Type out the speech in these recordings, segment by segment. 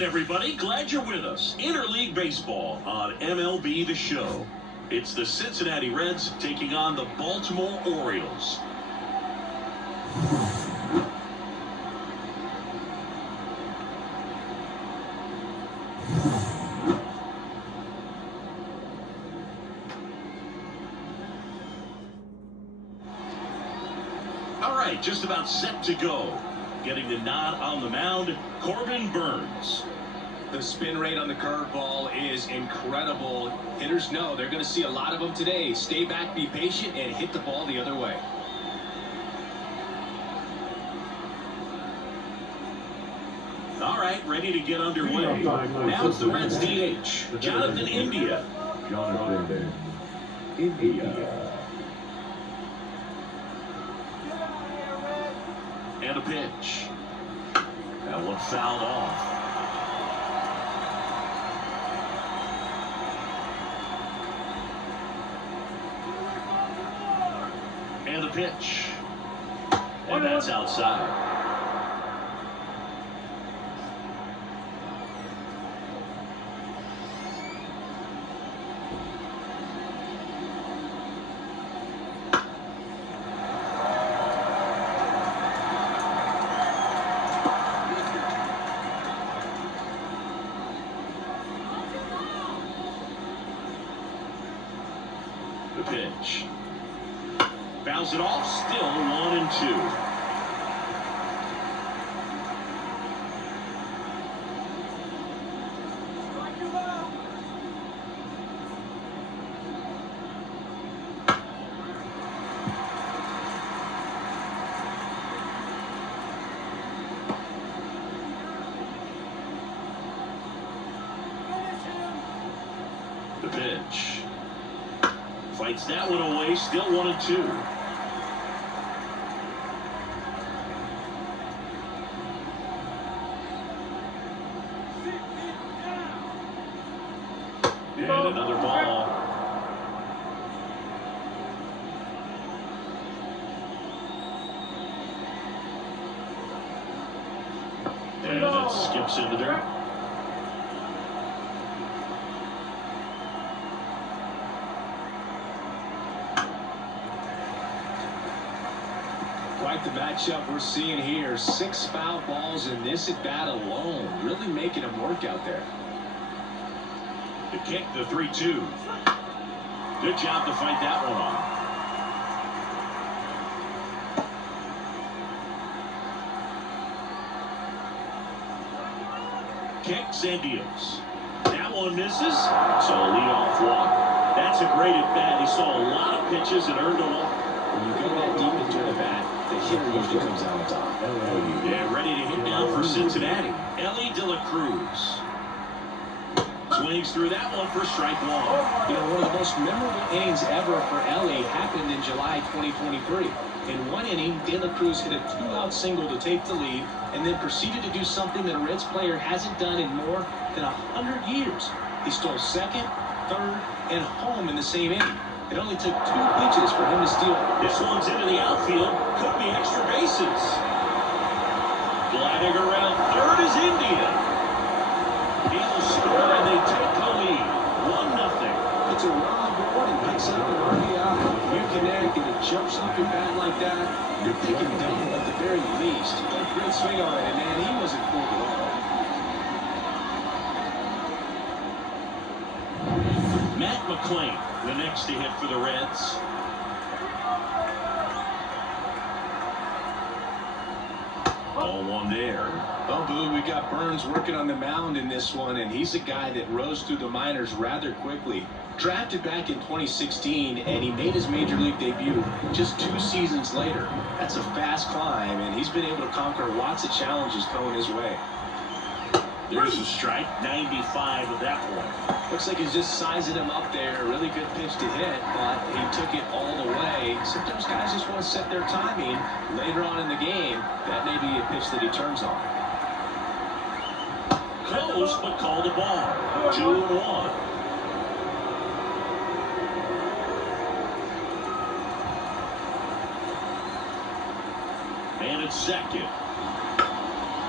again, everybody. Glad you're with us. Interleague Baseball on MLB The Show. It's the Cincinnati Reds taking on the Baltimore Orioles. All right, just about set to go. Getting the nod on the mound, Corbin Burns. The spin rate on the curveball is incredible. Hitters know they're going to see a lot of them today. Stay back, be patient, and hit the ball the other way. All right, ready to get underway. Now it's the Reds DH, Jonathan India. Jonathan India. And a pitch. That one fouled off. And a pitch. And that's outside. The pitch. Bounce it off, still 1-2. The pitch. Fights that one away, still 1-2. And another ball. And it skips in the dirt. Quite the matchup we're seeing here. 6 foul balls in this at-bat alone. Really making them work out there. The kick, the 3-2. Good job to fight that one off. Kicks and deals. That one misses. So a leadoff walk. That's a great at-bat. He saw a lot of pitches and earned a walk. When you go that deep into the bat, the hitter usually comes out on top. Yeah, ready to hit down for Cincinnati. Ellie De La Cruz. Swings through that one for strike one. You know, one of the most memorable innings ever for Ellie happened in July 2023. In one inning, De La Cruz hit a 2-out single to take the lead and then proceeded to do something that a Reds player hasn't done in more than 100 years. He stole second, third, and home in the same inning. It only took 2 pitches for him to steal. This one's into the outfield. Could be extra bases. Gliding around third is India. He'll score and they take the lead. 1-0. It's a run on board and picks up an RBI. You connect and it jumps off your bat like that. You're thinking double at the very least. A great swing on it, and man, he wasn't fooled at all. Matt McClain, the next to hit for the Reds. Ball one there. Oh, Boo, we got Burns working on the mound in this one, and he's a guy that rose through the minors rather quickly. Drafted back in 2016, and he made his major league debut just 2 seasons later. That's a fast climb, and he's been able to conquer lots of challenges coming his way. There's a strike, 95 of that one. Looks like he's just sizing him up there. A really good pitch to hit, but he took it all the way. Sometimes guys just want to set their timing. Later on in the game, that may be a pitch that he turns on. Close, but called a ball. 2-1. And it's second.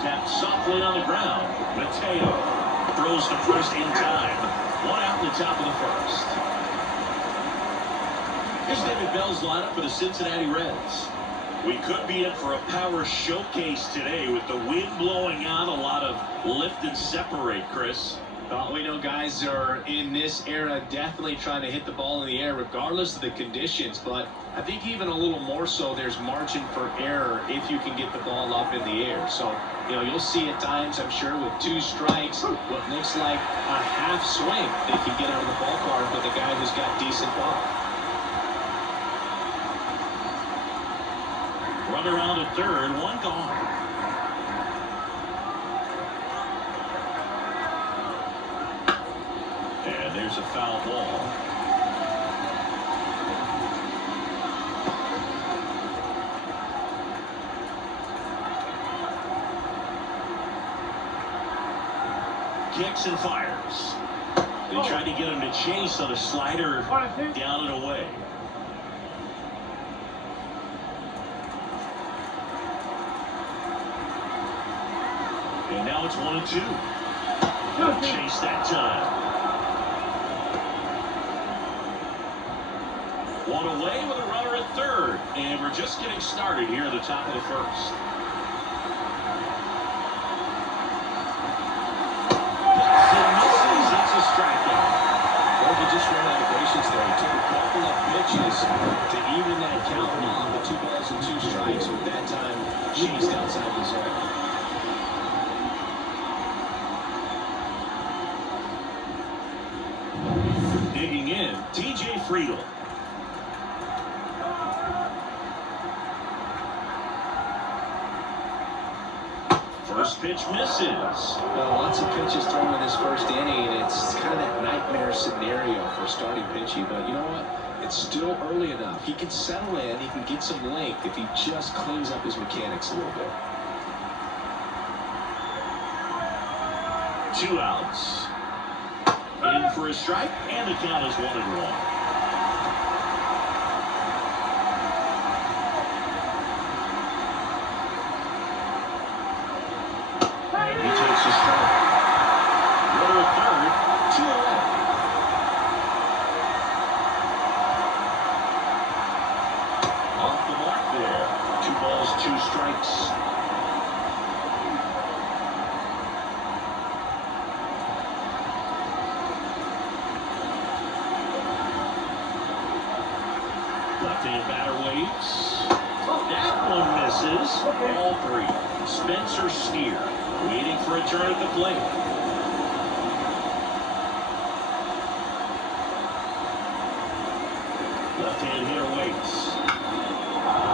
Tapped softly on the ground. Mateo throws to first in time. One out in the top of the first. Here's David Bell's lineup for the Cincinnati Reds. We could be in for a power showcase today with the wind blowing out, a lot of lift and separate, Chris. Well, we know guys are in this era definitely trying to hit the ball in the air regardless of the conditions, but I think even a little more so there's margin for error if you can get the ball up in the air. So, you'll see at times, I'm sure, with 2 strikes, what looks like a half swing they can get out of the ballpark with a guy who's got decent ball. Runner on at third, one gone. And there's a foul ball. Kicks and fires. They tried to get him to chase on a slider down and away. And now it's 1-2. Chase that time. One away with a runner at third. And we're just getting started here at the top of the first. It's a strikeout. Well, he just ran out of patience there. He took a couple of pitches to even that count on the 2 balls and 2 strikes. With that time, chased outside the zone. Digging in, TJ Friedel. First pitch misses. Well, lots of pitches thrown in this first inning, and it's kind of that nightmare scenario for starting pitching. But you know what? It's still early enough. He can settle in. He can get some length if he just cleans up his mechanics a little bit. 2 outs. In for a strike, and the count is 1-1. He takes a strike. Runner at third, 2 away. Off the mark there. 2 balls, 2 strikes. Left-hand batter waits. That one misses. All 3. Spencer Steer waiting for a turn at the plate. Left-hand hitter waits.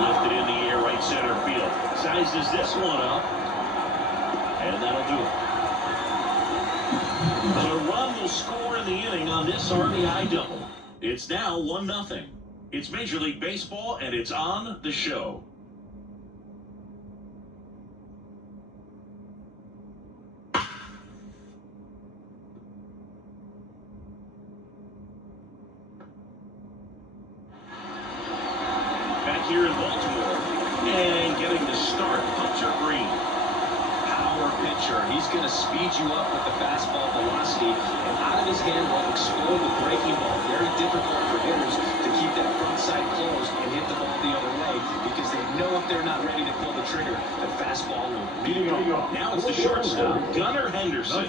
Lifted in the air, right center field. Sizes this one up. And that'll do it. The run will score in the inning on this RBI double. It's now 1-0. It's Major League Baseball, and it's on the show. Back here in Baltimore, and getting the start, Hunter Green. Power pitcher. He's going to speed you up with the fastball velocity, and out of his hand will explode the breaking ball. Very difficult for hitters to keep that front side closed and hit the ball the other way, because they know if they're not ready to pull the trigger, the fastball will beat them up. Now it's the shortstop, Gunnar Henderson.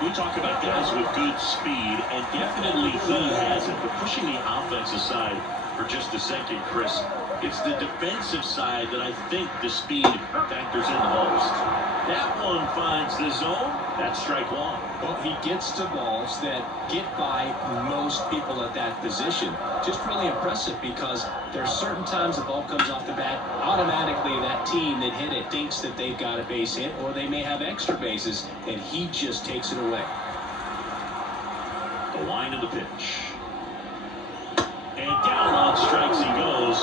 We talk about guys with good speed, and definitely he has it. But pushing the offense aside for just a second, Chris, it's the defensive side that I think the speed factors in the most. That one finds the zone. That's strike 1. Well, he gets to balls that get by most people at that position. Just really impressive, because there's certain times the ball comes off the bat, automatically that team that hit it thinks that they've got a base hit, or they may have extra bases, and he just takes it away. The line of the pitch. And down on strikes he goes,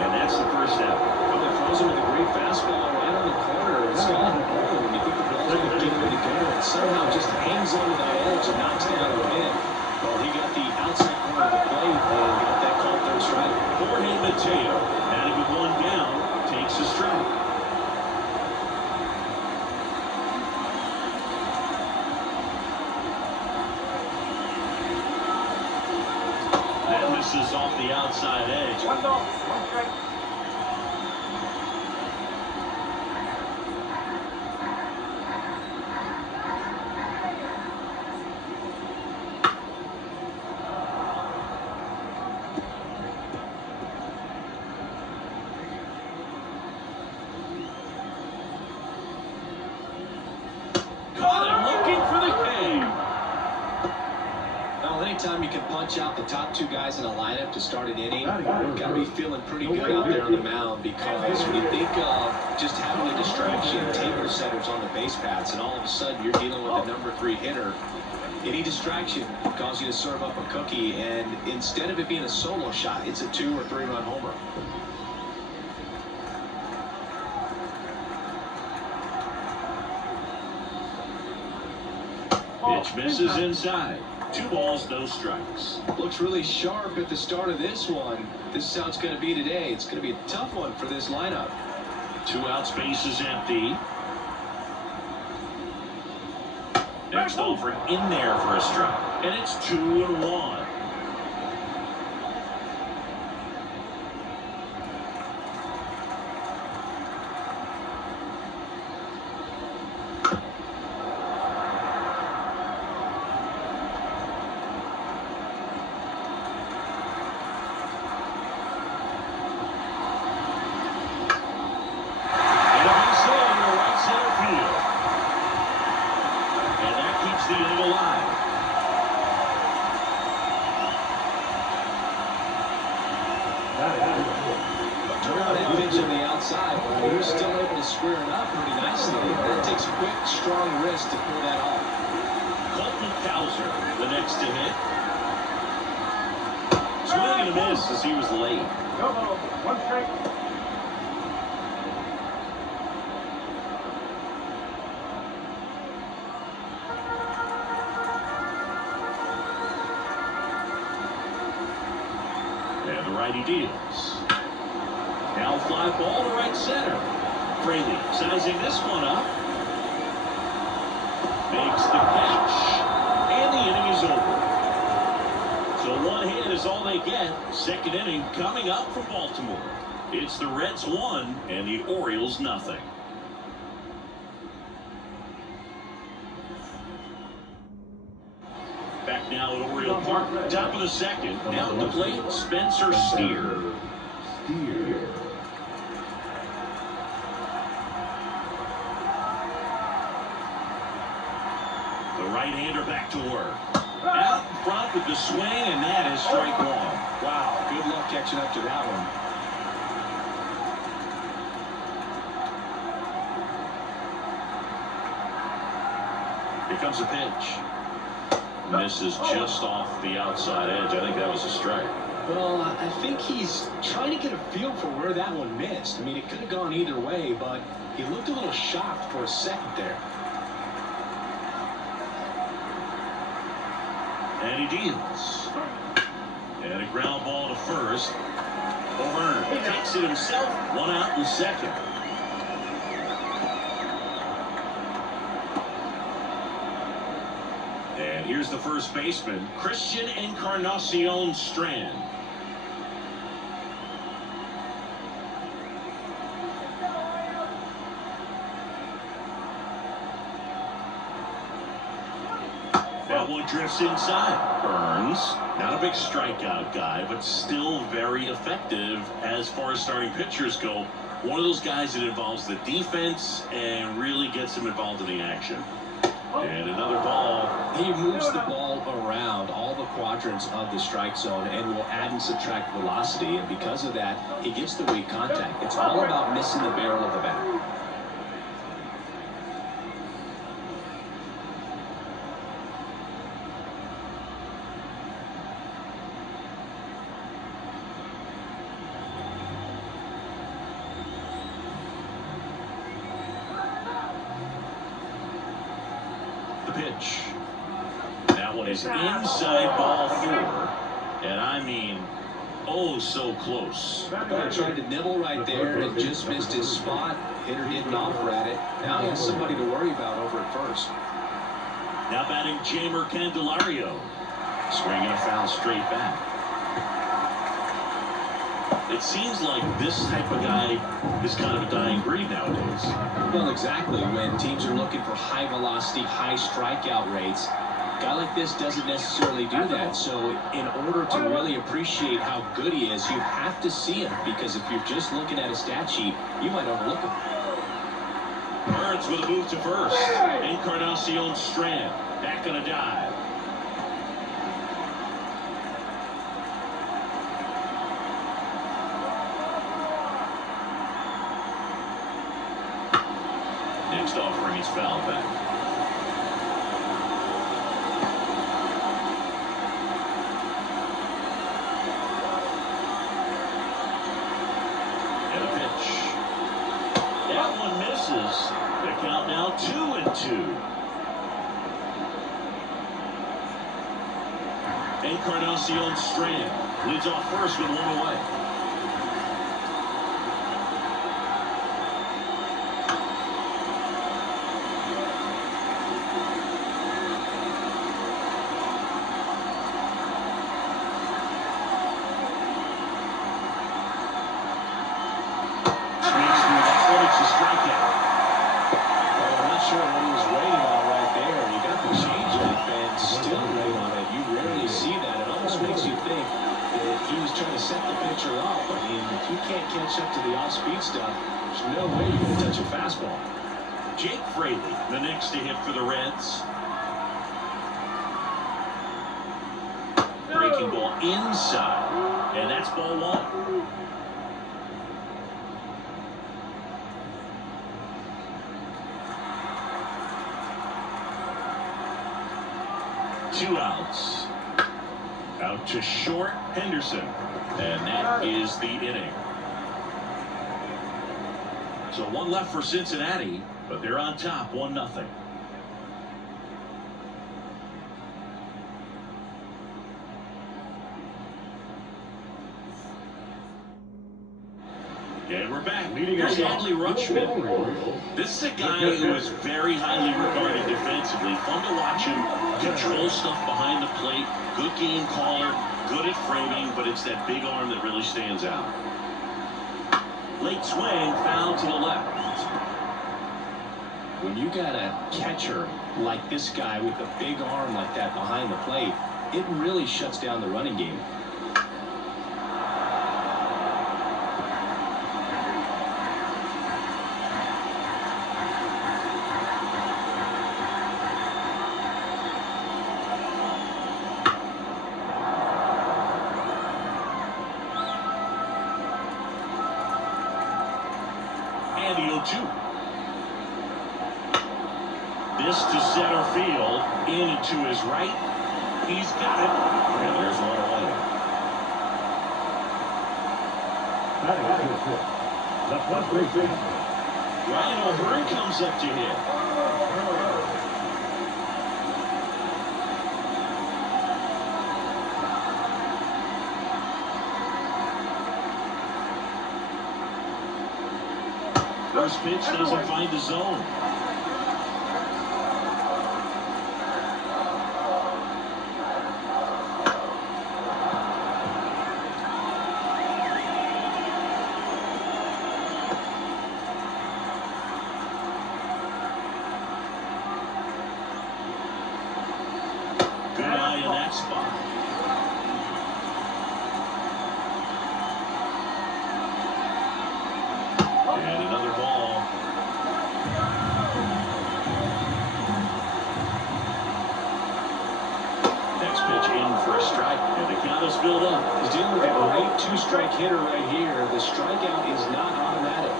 and that's the first out. Well, they froze him with a great fastball right on the corner. It's got the ball, and you think the ball's going to get him in the gutter, and somehow just hangs onto that edge and knocks down a pin. Well, he got the outside corner of the plate and got that called third strike. Jorge Mateo, batting with 1 down, takes a strike. Anytime you can punch out the top two guys in a lineup to start an inning, you've got to be feeling pretty good out there on the mound, because when you think of just having a distraction, table setters on the base paths, and all of a sudden you're dealing with a number 3 hitter, any distraction can cause you to serve up a cookie, and instead of it being a solo shot, it's a 2 or 3 run homer. Pitch misses inside. 2 balls, no strikes. Looks really sharp at the start of this one. This is how it's going to be today. It's going to be a tough one for this lineup. 2 outs, base is empty. Next over in there for a strike. And it's 2-1. As he was late. One strike. And the righty deals. Now fly ball to right center. Fraley sizing this one up. Makes the catch. And the inning is over. So 1 hit is all they get. Second inning coming up for Baltimore. It's the Reds 1 and the Orioles nothing. Back now at Oriole Park, top of the second. Now at the plate, Spencer Steer. The right-hander back to work. Out in front with the swing, and that is strike 1. Wow, good luck catching up to that one. Here comes a pitch. Misses just off the outside edge. I think that was a strike. Well, I think he's trying to get a feel for where that one missed. I mean, it could have gone either way, but he looked a little shocked for a second there. And he deals. And a ground ball to first. O'Hearn takes it himself. 1 out in second. And here's the first baseman, Christian Encarnacion Strand. That one drifts inside. Burns, not a big strikeout guy, but still very effective as far as starting pitchers go. One of those guys that involves the defense and really gets him involved in the action. And another ball. He moves the ball around all the quadrants of the strike zone and will add and subtract velocity. And because of that, he gets the weak contact. It's all about missing the barrel of the bat. Pitch. That one is inside ball 4. And I mean, oh, so close. Tried to nibble right there and just missed his spot. Hitter didn't offer at it. Now he has somebody to worry about over at first. Now batting Jamer Candelario. Swinging a foul straight back. It seems like this type of guy is kind of a dying breed nowadays. Well, exactly. When teams are looking for high velocity, high strikeout rates, a guy like this doesn't necessarily do that. So in order to really appreciate how good he is, you have to see him, because if you're just looking at a stat sheet, you might overlook him. Burns with a move to first. Encarnacion Strand back on a dive. Next offering is foul back. And a pitch. That one misses. The count now 2-2. Encarnacion Strand leads off first with one away. Up to the off-speed stuff, there's no way you're going to touch a fastball. Jake Fraley, the next to hit for the Reds. Breaking ball inside, and that's ball one. Two outs. Out to short, Henderson, and that is the inning. So one left for Cincinnati, but they're on top, 1-0. And we're back. Here's Adley Rutschman. This is a guy who is very highly regarded defensively. Fun to watch him control stuff behind the plate. Good game caller, good at framing, but it's that big arm that really stands out. Late swing, foul to the left. When you got a catcher like this guy with a big arm like that behind the plate, it really shuts down the running game. This to center field, in to his right. He's got it, and there's one away. Ryan O'Hearn comes up to hit. First pitch doesn't find the zone. Good eye in that spot. And another ball. Next pitch in for a strike. And the count is filled up. He's dealing with a great two-strike hitter right here. The strikeout is not automatic.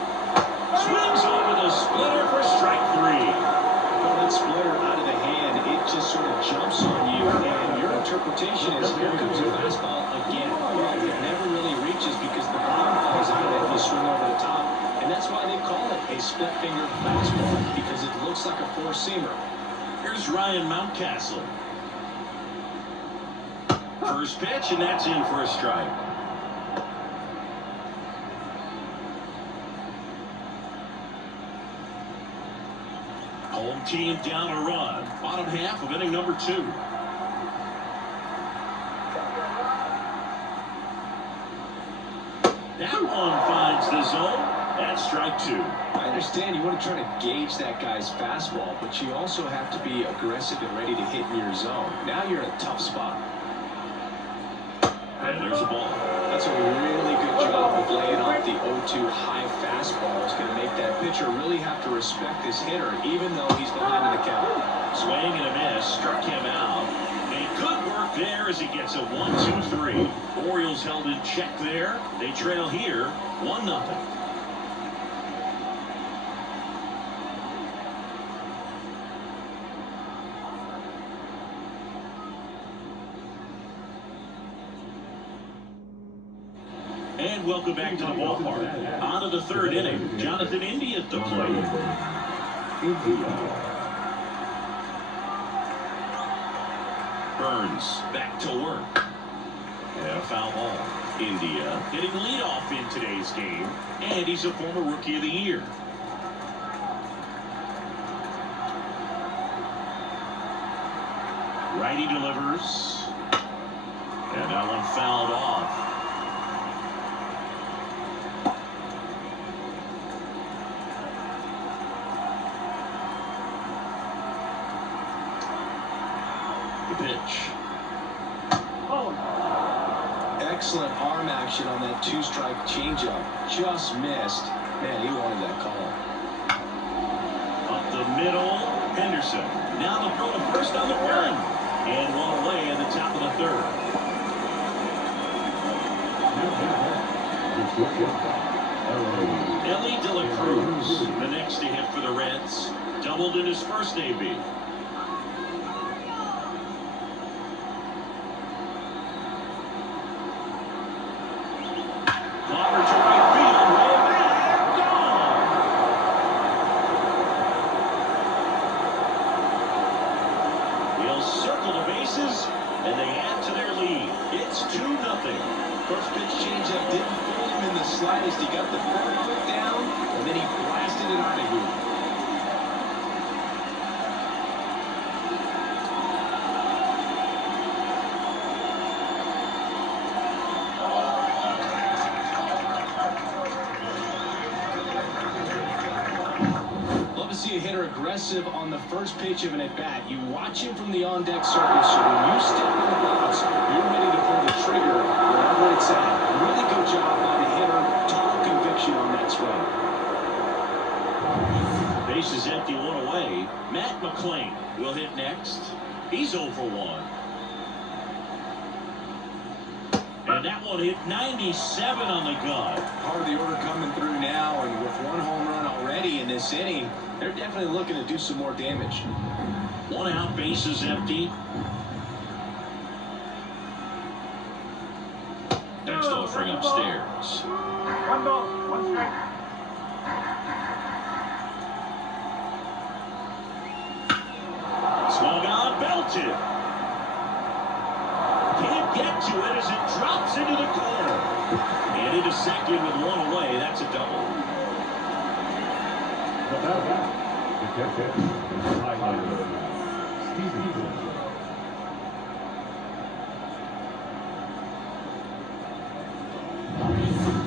Swings over the splitter for strike three. Well, that splitter out of the hand, it just sort of jumps on you, and your interpretation is here comes a fastball again. Well, it never really reaches because the bottom falls out of it and you swing over the top. And that's why they call it a split-finger fastball, because it looks like a four-seamer. Here's Ryan Mountcastle. First pitch, and that's in for a strike. Home team down a run. Bottom half of inning number 2. strike two. I understand you want to try to gauge that guy's fastball, but you also have to be aggressive and ready to hit in your zone. Now you're in a tough spot. And there's a ball. That's a really good job of laying off the 0-2 high fastball. It's going to make that pitcher really have to respect this hitter, even though he's behind in the count. Swing and a miss, struck him out. And good work there as he gets a 1-2-3. Orioles held in check there. They trail here 1-0. And welcome back to the ballpark. On to the third inning. Jonathan India at the plate. Burns back to work. And a foul ball. India hitting leadoff in today's game. And he's a former Rookie of the Year. Righty delivers. And that one fouled off. Pitch. Excellent arm action on that two-strike changeup. Just missed. Man, he wanted that call. Up the middle, Henderson. Now the throw to first on the run. And one away in the top of the third. Ellie De La Cruz, the next to hit for the Reds. Doubled in his first AB. And they add to their lead. It's 2-0. First pitch changeup didn't fool him in the slightest. He got the front foot down, and then he blasted it out of here. See a hitter aggressive on the first pitch of an at-bat. You watch him from the on-deck circle, so when you step in the box, you're ready to pull the trigger wherever it's at. Really good job by the hitter. Total conviction on that swing. Base is empty, one away. Matt McClain will hit next. He's 0 for 1. And that one hit 97 on the gun. Part of the order coming through now, and with one home run already in this inning, they're definitely looking to do some more damage. 1 out, base is empty. Next offering upstairs. 1 ball, 1 strike. Swung on, belted. Can't get to it as it drops into the corner. And into second with 1 away. That's a double.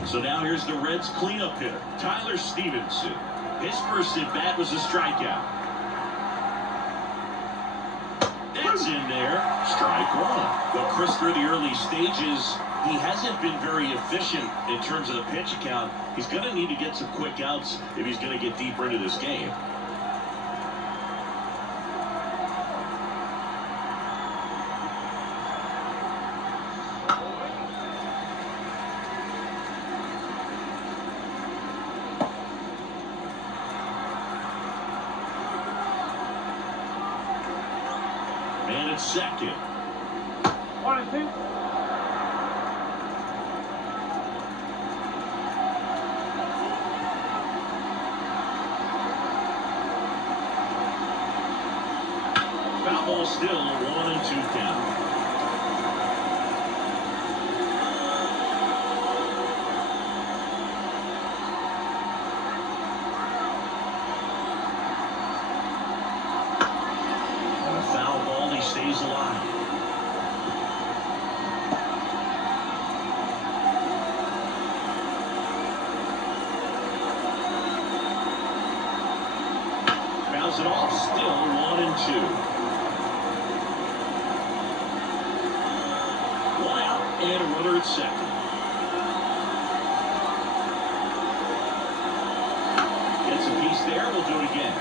So now here's the Reds' cleanup hitter, Tyler Stevenson. His first at-bat was a strikeout. That's in there. Strike 1. Well, Chris, through the early stages, he hasn't been very efficient in terms of the pitch count. He's going to need to get some quick outs if he's going to get deeper into this game. And it's second. 1 and 2. Foul ball still, 1-2 count. And a foul ball, he stays alive. fouls it off. Still 1-2. One out and a runner at second. Gets a piece there. We'll do it again.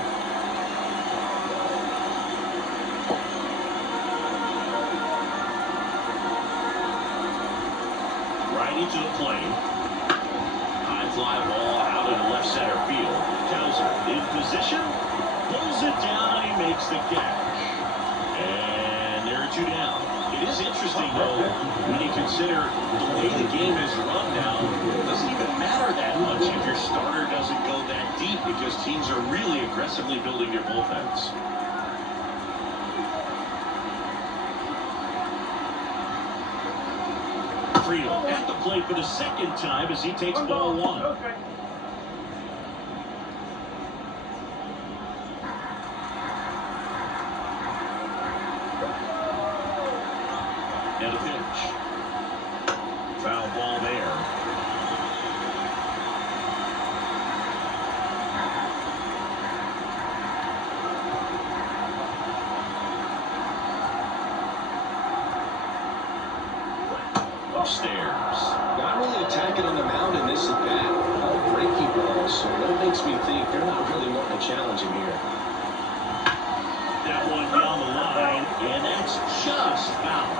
Righty to the plate. High fly ball out in left center field. Kowser in position. Pulls it down and he makes the catch. And there are two down. It is interesting, though, when you consider the way the game is run now, it doesn't even matter that much if your starter doesn't go that deep because teams are really aggressively building their bullpens. Friedel at the plate for the second time as he takes ball one. Okay. And a pitch. Foul ball there. Upstairs. Not really attacking on the mound in this at bat. All breaking balls, so that makes me think they're not really wanting to challenge him here. That one down the line, and that's just foul.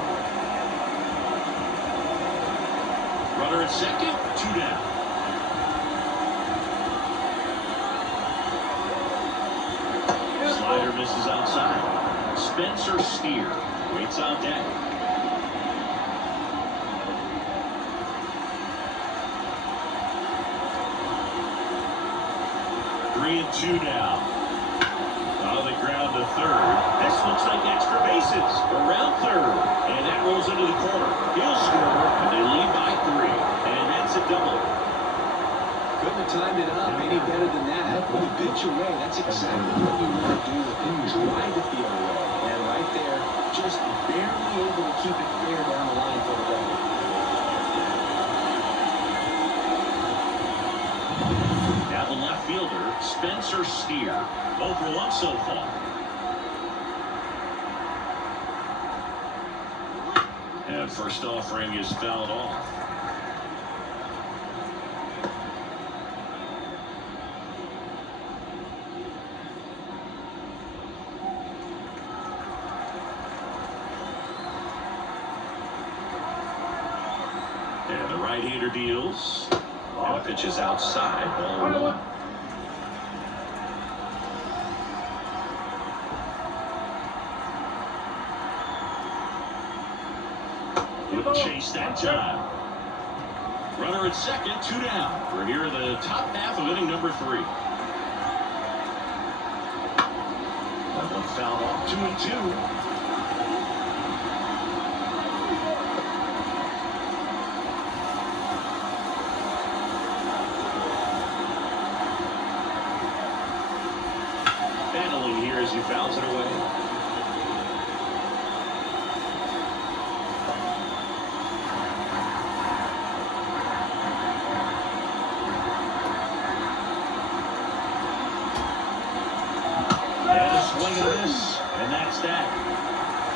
Runner at second, two down. Slider misses outside. Spencer Steer waits on deck. 3-2 now. On the ground to third. This looks like extra bases. Around third. And that rolls into the corner. He'll score, and they lead by 3. And that's a double. Couldn't have timed it up any better than that. With a pitch away, that's exactly what you want to do and drive it the other way. And right there, just barely able to keep it fair down the line for the ball. Now the left fielder, Spencer Steer. 0 for 1 so far. And first offering is fouled off. And the right-hander deals. And the pitch is outside. Ball 1. Couldn't chase that time. Runner at second, 2 down. We're here in the top half of inning number 3. That one fouled off. 2-2. Battling here as he fouls it away. And a swing and a miss, and that's that.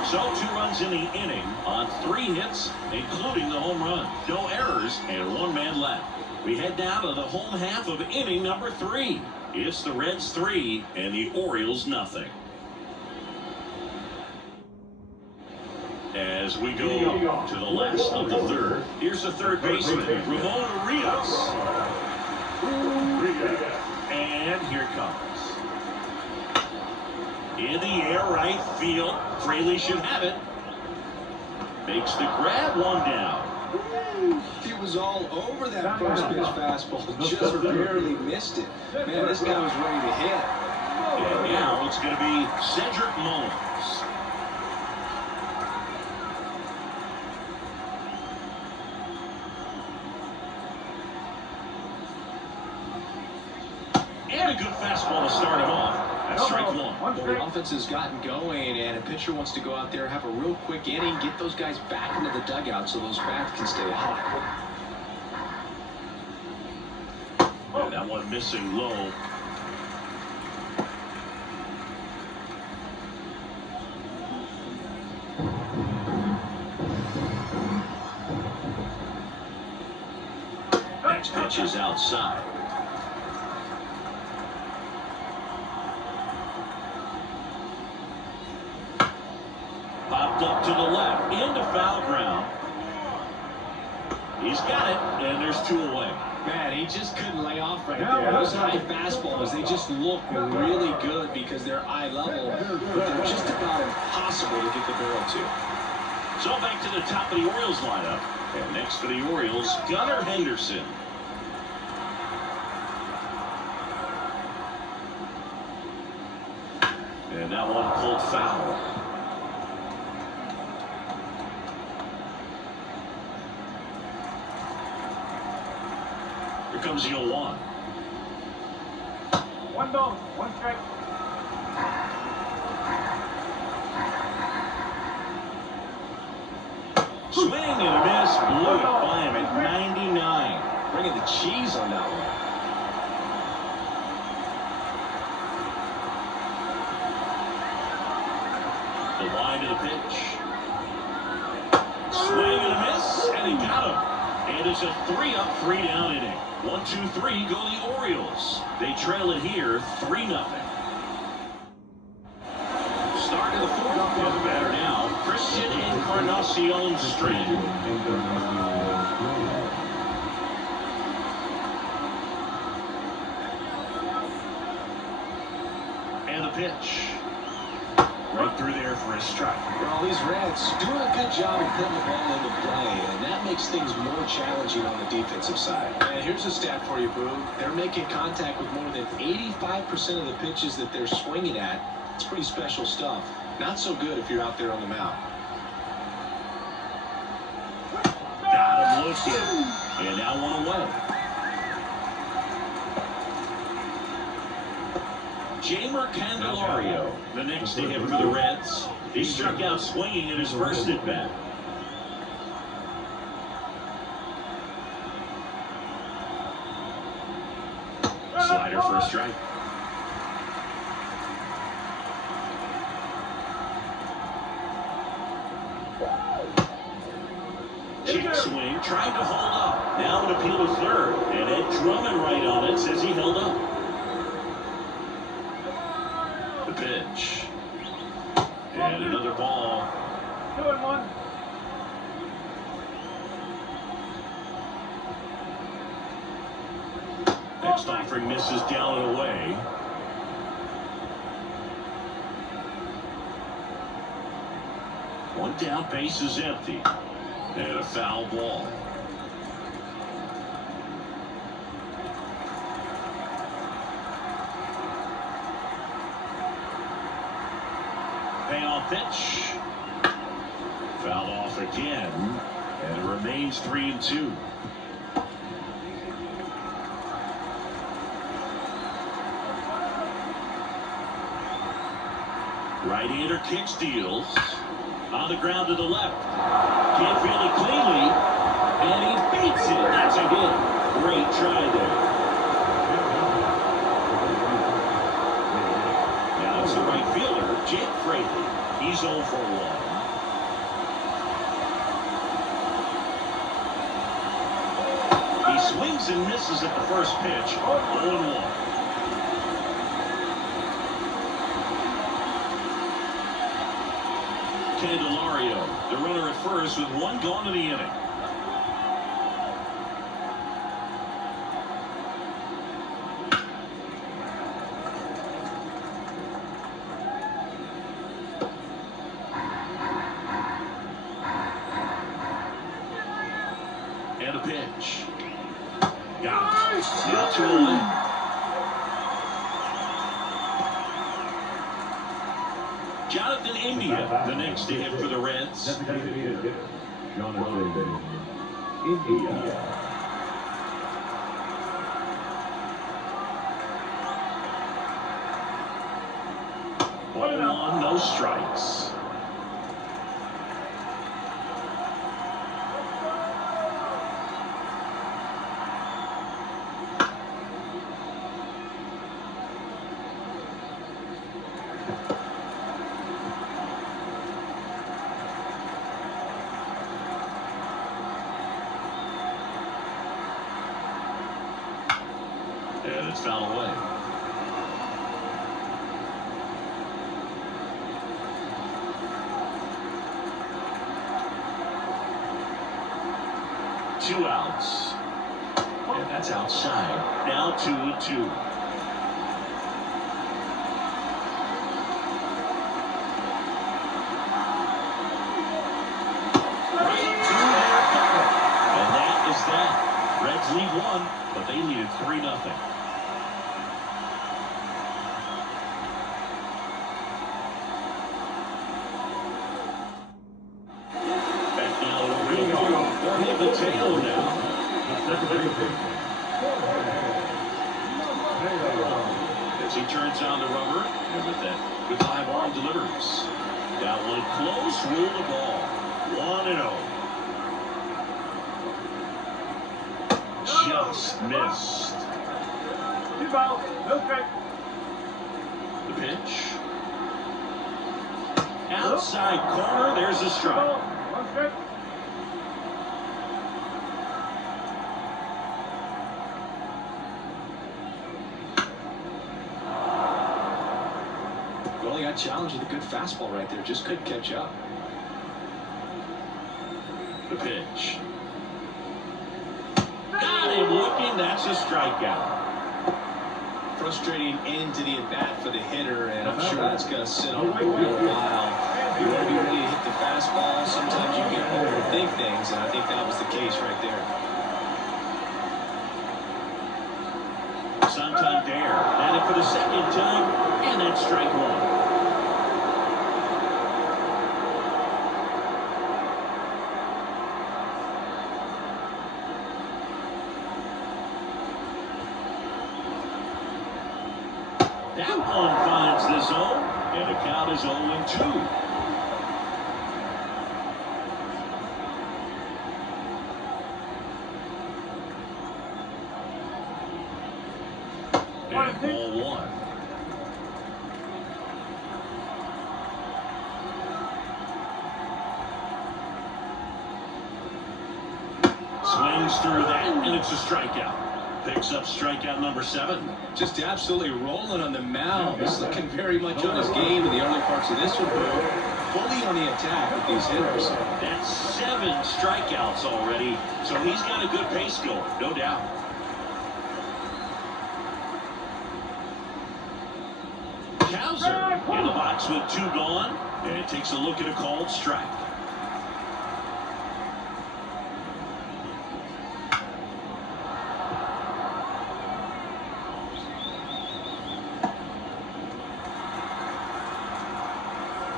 So 2 runs in the inning on 3 hits, including the home run. No errors and 1 man left. We head down to the home half of inning number 3. It's the Reds 3 and the Orioles nothing. As we go to the last of the third, here's the third baseman, Ramon Urias. And here it comes. In the air, right field. Fraley should have it. Makes the grab, 1 down. He was all over that first pitch fastball, just barely missed it. Man, this guy was ready to hit. And now it's going to be Cedric Mullins. And a good fastball to start him off. That's strike 1. Well, the offense has gotten going, and a pitcher wants to go out there, have a real quick inning, get those guys back into the dugout so those bats can stay hot. And that one missing low. pitches outside. Popped up to the left, into foul ground. He's got it, and there's 2 away. Man, he just couldn't lay off right there. Those high fastballs, they just look really good because they're eye level, but they're just about impossible to get the barrel to. So back to the top of the Orioles lineup. And next for the Orioles, Gunnar Henderson. And that one pulled foul. Here comes the 0-1. 1 ball, 1 strike. Swing and a miss. Blew it by him at 99. Bringing the cheese on that one. The line to the pitch. Swing and a miss, and he got him. And it's a 3-up, 3-down inning. 1, 2, 3 go the Orioles. They trail it here 3-0. Start of the 4th. And the batter now, Christian Encarnacion Strand. And the pitch. Right through there for a strike. Well, these Reds doing a good job of putting the ball into play, and that makes things more challenging on the defensive side. And here's a stat for you, Boo. They're making contact with more than 85% of the pitches that they're swinging at. It's pretty special stuff. Not so good if you're out there on the mound. Got him looking. And now 1 away. Jamer Candelario, the next to hit for the Reds. He struck out swinging in his first at-bat. Slider for a strike. Check swing, tried to hold up. Now an appeal to third. And Ed Drummond right on it, says he held up. The pitch. And another ball. 2-1. Next offering misses down and away. One down, base is empty. And a foul ball. Payoff pitch. Fouled off again. And it remains 3-2. Right-hander kick steals. On the ground to the left. Can't feel it cleanly. And he beats it. That's a hit. Great try there. Now it's the right fielder, Jake Fraley. He's 0 for 1. He swings and misses at the first pitch. 0-1. Candelario, the runner at first with 1 gone to the inning. And a pitch. Got it. Now 2-1. Jonathan India, the next to hit for the Reds. Jonathan India. 1-1, no strikes. That's foul away. Two outs. And that's outside. Now 2-2. Reds lead 1, but they needed 3-0. Back now to Rio. Jorge Mateo now. As he turns on the rubber, and with that good live arm delivers. That one close, rule the ball. 1-0. Just missed. 2 balls, no strike. The pitch. Outside corner, there's a strike. 1 strike. Well, he got challenged with a good fastball right there. Just couldn't catch up. The pitch. Got him looking. That's a strikeout. Frustrating end to the at-bat for the hitter, and I'm sure that's going to sit on for a little while. You want to be ready to hit the fastball. Sometimes you can overthink things, and I think that was the case right there. Santander at it for the second time, and that's strike 1. That one finds the zone, and the count is 0-2. And ball 1. Swings through that, and it's a strikeout. Picks up strikeout number 7. Just absolutely rolling on the mound. He's looking very much on his game in the early parts of this one, bro. Fully on the attack with these hitters. That's 7 strikeouts already, so he's got a good pace going, no doubt. Cowser in the box with 2 gone, and takes a look at a called strike.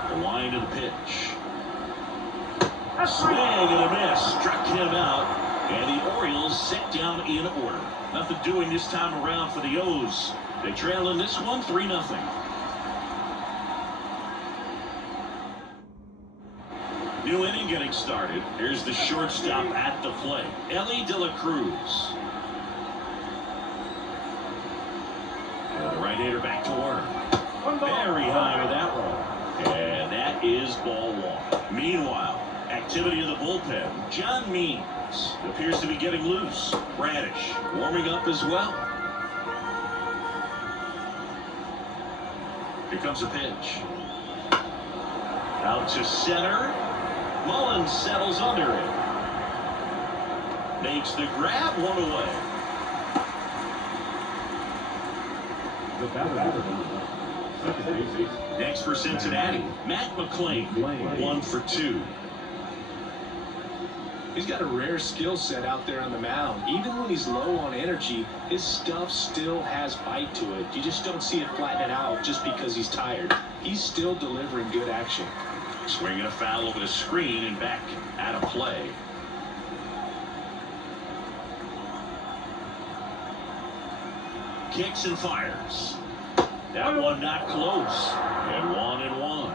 The line of the pitch. Swing and a miss. Struck him out. And the Orioles set down in order. Nothing doing this time around for the O's. They trail in this one 3-0. New inning getting started. Here's the shortstop at the plate, Ellie De La Cruz. And the right-hander back to work. Very high with that one. And that is ball 1. Meanwhile, activity in the bullpen. John Means appears to be getting loose. Radish warming up as well. Here comes a pitch. Out to center. Mullins settles under it. Makes the grab, 1 away. The batter. Next for Cincinnati, Matt McClain, 1 for 2. He's got a rare skill set out there on the mound. Even when he's low on energy, his stuff still has bite to it. You just don't see it flattening out just because he's tired. He's still delivering good action. Swinging a foul over the screen and back out of play. Kicks and fires. That one not close. And 1-1.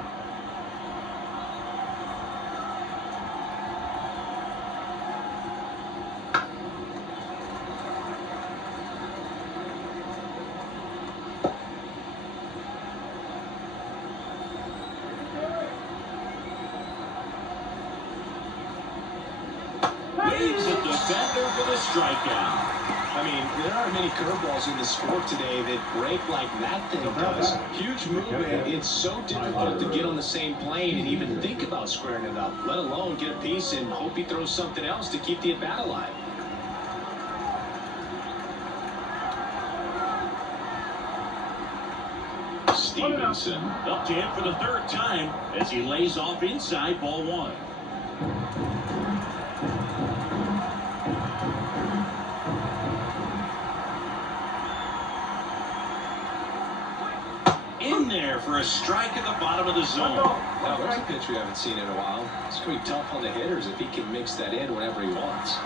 Waves at the defender for the strikeout. I mean, there aren't many curveballs in the sport today that break like that thing does. Huge movement. It's so difficult to get on the same plane and even think about squaring it up, let alone get a piece and hope he throws something else to keep the at-bat alive. Stevenson up to him for the third time as he lays off inside, ball one. In there for a strike at the bottom of the zone. Now, there's a pitch we haven't seen in a while. It's going to be tough on the hitters if he can mix that in whenever he wants.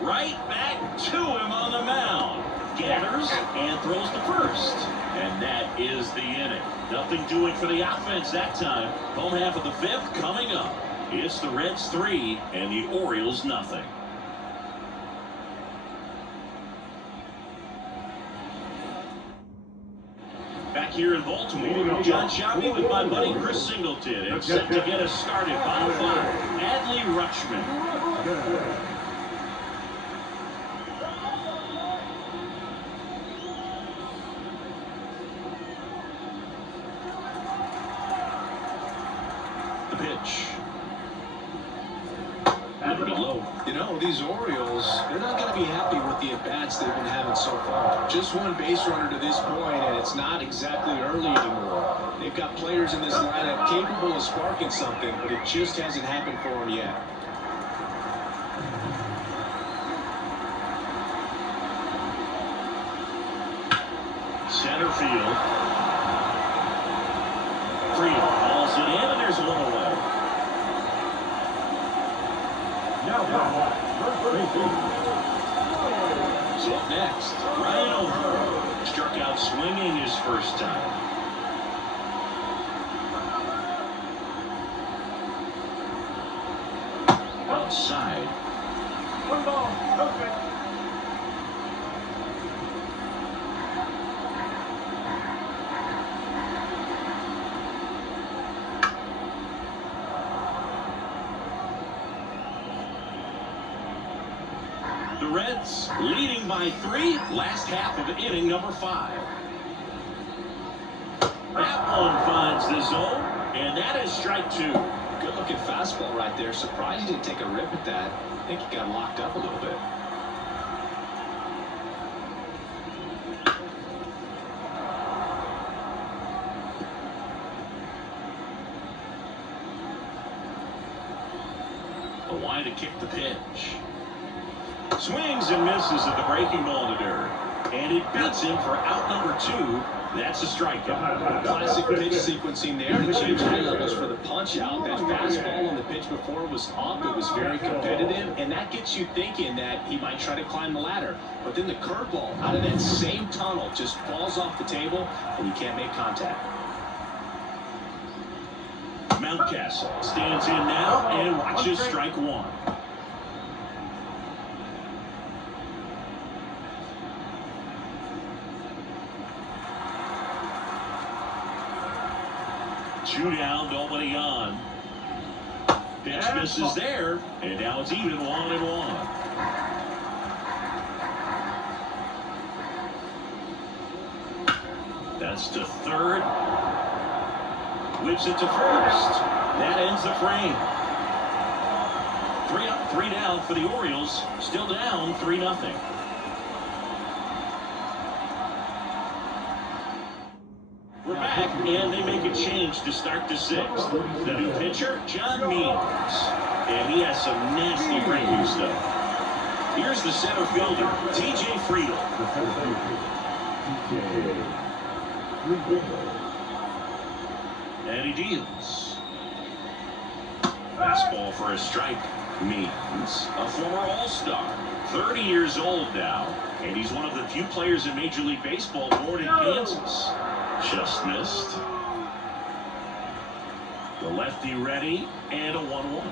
Right back to him on the mound. Gathers and throws to first. And that is the inning. Nothing doing for the offense that time. Home half of the fifth coming up. It's the Reds 3 and the Orioles nothing. Back here in Baltimore, John Sharpie with my buddy Chris Singleton. And set to get us started. Bottom five, Adley Rutschman. The pitch. Low. You know, these Orioles, they're not going to be happy with the at-bats they've been having so far. Just one base runner to this point, and it's not exactly early anymore. They've got players in this lineup capable of sparking something, but it just hasn't happened for them yet. Center field. Freedom balls it in, and there's one away. So up next, Ryan O'Hearn struck out swinging his first time. Outside. One ball, no strike. The Reds leading by 3, last half of inning number 5. That one finds the zone, and that is strike 2. Good looking fastball right there. Surprised he didn't take a rip at that. I think he got locked up a little bit. A wide to kick the pitch. Swings and misses at the breaking ball to dirt. And it beats him for out number 2. That's a strikeout. Classic pitch sequencing there to change high levels for the punch out. That fastball on the pitch before was up. It was very competitive, and that gets you thinking that he might try to climb the ladder. But then the curveball out of that same tunnel just falls off the table, and you can't make contact. Mountcastle stands in now and watches strike 1. Two down, nobody on. Pitch misses there, and now it's even 1-1. That's to third. Whips it to first. That ends the frame. 3 up, 3 down for the Orioles. Still down 3-0. We're back, and they make a change to start the 6th. The new pitcher, John Means. And he has some nasty breaking stuff. Here's the center fielder, TJ Friedel. And he deals. Fastball for a strike. Means a former All-Star, 30 years old now, and he's one of the few players in Major League Baseball born in Kansas. Just missed. The lefty ready, and a 1-1.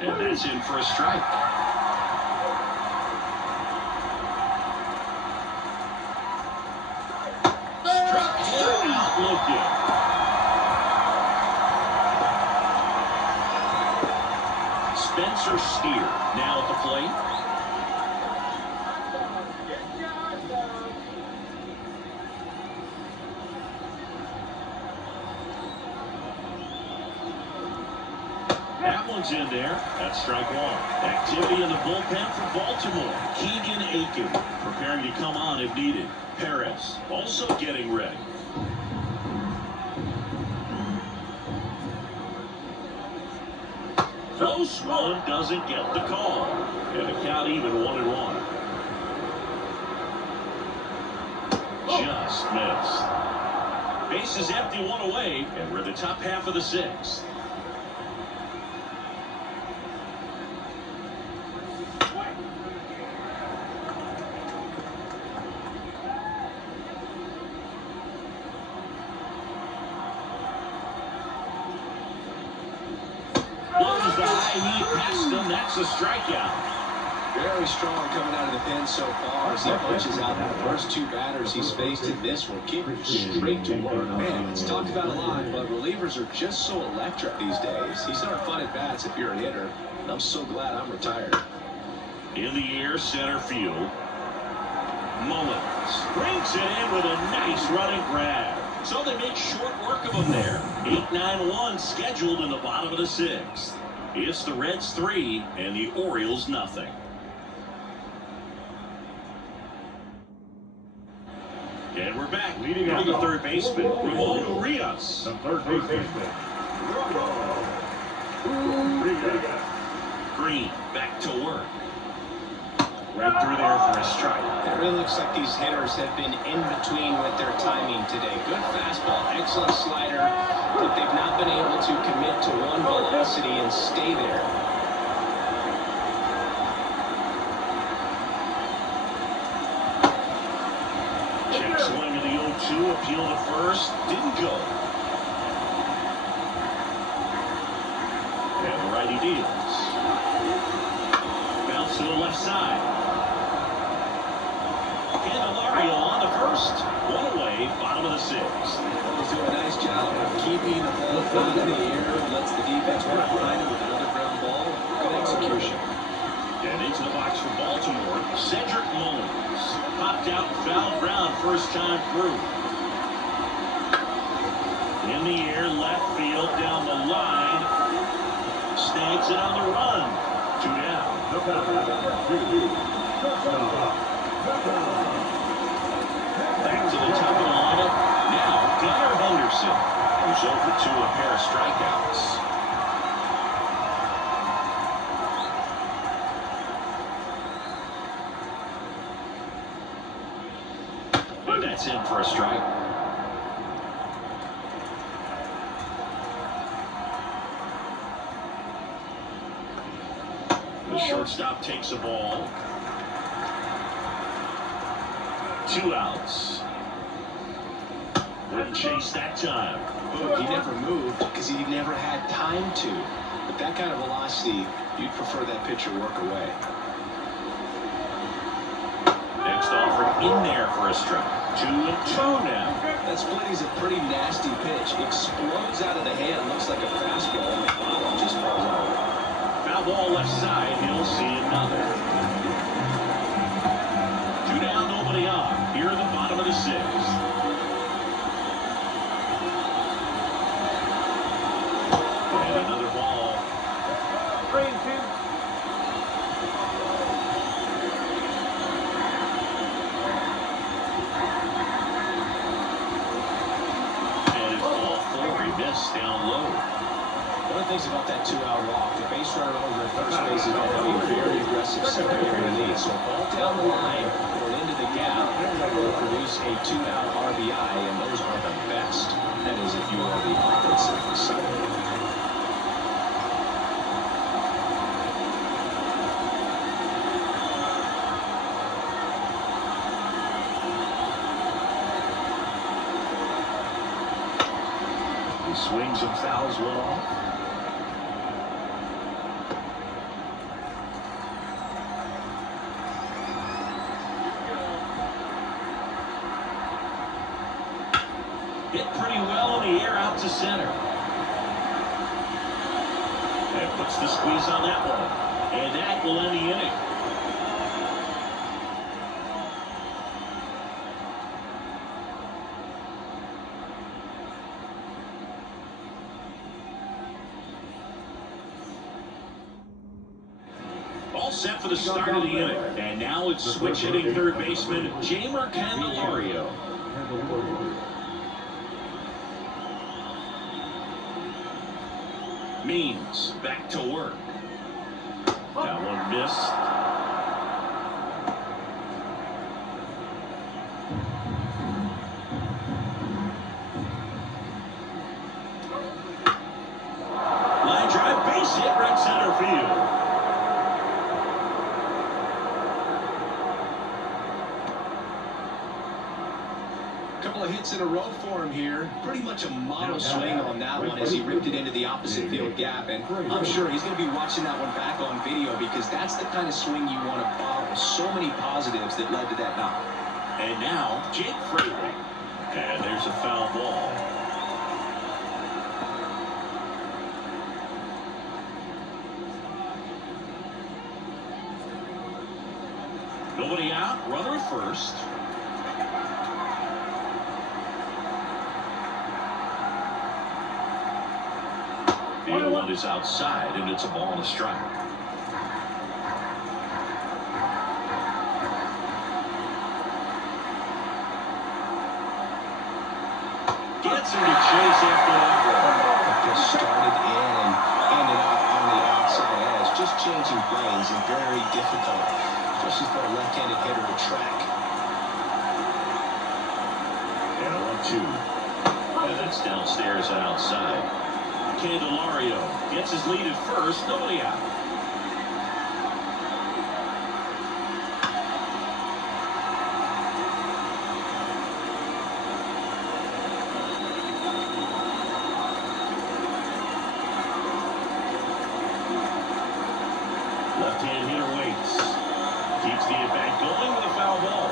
And that's in for a strike. Struck him out looking. Spencer Steer now at the plate. That one's in there. That's strike one. Activity in the bullpen for Baltimore. Keegan Aiken preparing to come on if needed. Perez also getting ready. Close one doesn't get the call. And the count even 1-1. Just missed. Base is empty, one away, and we're in the top half of the sixth. Blows the high knee past him. That's a strikeout. Very strong coming out of the pen so far as he punches out the first two batters he's faced in this one. Keeping straight to work. Man, it's talked about a lot, but relievers are just so electric these days. These aren't fun at bats if you're a hitter, and I'm so glad I'm retired. In the air, center field. Mullins brings it in with a nice running grab. So they make short work of him there. 8-9-1 scheduled in the bottom of the sixth. It's the Reds 3 and the Orioles nothing. And we're back. Leading to off the third baseman, Ramon Urias. Urias. The third baseman, Urias. Green back to work. Right through there for a strike. It really looks like these hitters have been in between with their timing today. Good fastball, excellent slider, but they've not been able to commit to one velocity and stay there. Check swing of the 0-2, appeal to first, didn't go. And the righty deals. Bounce to the left side. Candelario on the first. One away, bottom of the sixth. He's doing a nice job of keeping the ball out of the air. Lets the defense work behind him with another ground ball. Good execution. And into the box for Baltimore, Cedric Mullins. Popped out and fouled ground first time through. In the air, left field, down the line. Snags it on the run. 2 down. Back to the top of the lineup. Now, Gunnar Henderson, who's over to a pair of strikeouts. And that's in for a strike. The shortstop takes a ball. 2 outs. Wouldn't chase that time. He never moved because he never had time to. But that kind of velocity, you'd prefer that pitcher work away. Next offer in there for a strike. 2-2 now. That split is a pretty nasty pitch. Explodes out of the hand. Looks like a fastball, and the bottom just falls out. Foul ball left side. He'll see another. 2 down, nobody on. Here at the bottom of the sixth. And another ball. 3-2. And it's ball 4. He missed down low. One of the things about that 2-out walk, the base runner over at first base is going to be very aggressive secondary lead. So ball down the line or into the gap will produce a 2-out RBI, and those are the best. That is if you are the offensive side. He swings and fouls one off. Hit pretty well in the air out to center. And puts Gets the squeeze on that one. And that will end the inning. All set for the start of the inning. And now it's switch hitting third baseman Jamer Candelario. Means back to work. That one missed. Line drive, base hit, right center field. Couple of hits in a row for him here. Pretty much a model swing on that one as he ripped it into the opposite field gap. And I'm sure he's going to be watching that one back on video because that's the kind of swing you want to follow. So many positives that led to that knock. And now, Jake Fraley. And there's a foul ball. Nobody out, runner at first. The 0-1 is outside, and it's a ball and a strike. Gets him to chase after that ball. Just started in and ended up on the outside edge. Just changing planes and very difficult, especially for a left-handed hitter to track. And a 1-2. And that's downstairs and outside. Candelario gets his lead at first, nobody out. Left-hand hitter waits. Keeps the at-bat going with a foul ball.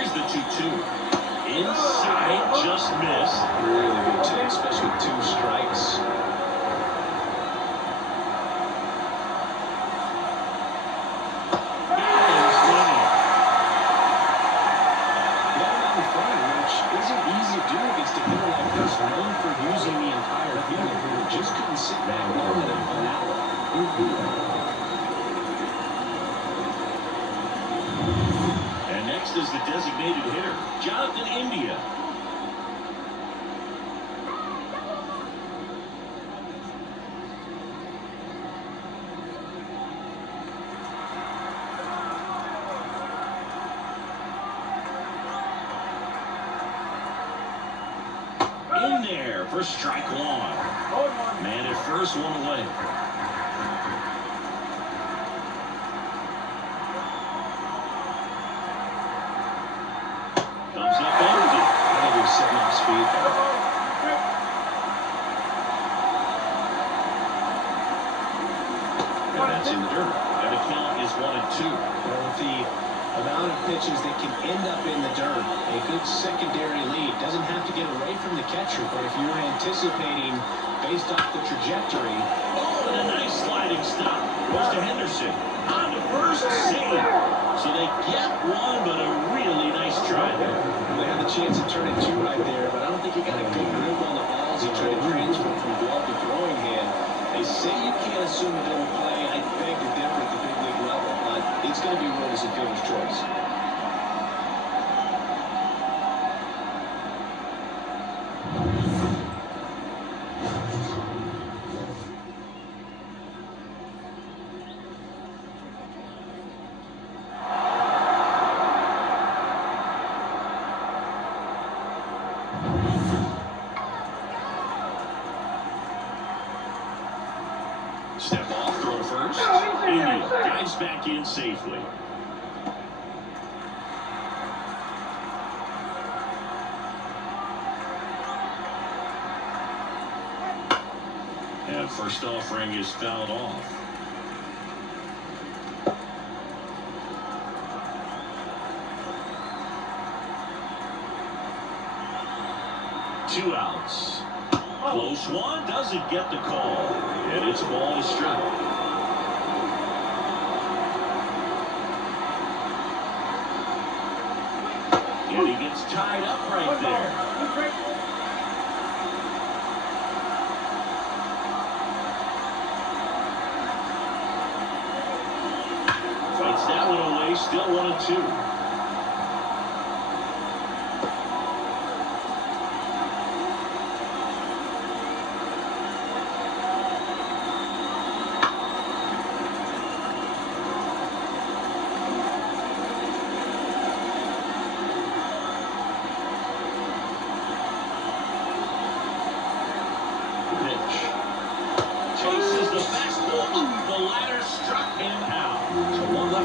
Here's the 2-2. Inside, just missed. Really good take, especially with 2 strikes. And swinging. Got him out in front, which isn't easy to do against a hitter like this, known for using the entire field. Just couldn't sit back long enough on that one. And next is the designated hitter, Jonathan India. In there for strike 1. Man at first, 1 away. Comes up empty. I think he was setting off speed. And that's in the dirt. And the count is 1-2. Well, with the amount of pitches that can end up in the dirt, a good secondary lead doesn't have to get away from the catcher, but if you're anticipating based off the trajectory. Oh, and a nice sliding stop. Goes to Henderson. On to first, save. So they get one, but a really nice try there. They had the chance to turn it 2 right there, but I don't think he got a good grip on the ball as he tried to transfer from glove to throwing hand. They say you can't assume a double play. I beg to differ at the big league level, but it's going to be ruled as a fielder's choice. Step off, throw first. India dives back in safely. And first offering is fouled off. 2 outs. Close one, doesn't get the call. And it's a ball and a strike. And he gets tied up right there. Fights that one away, still 1-2.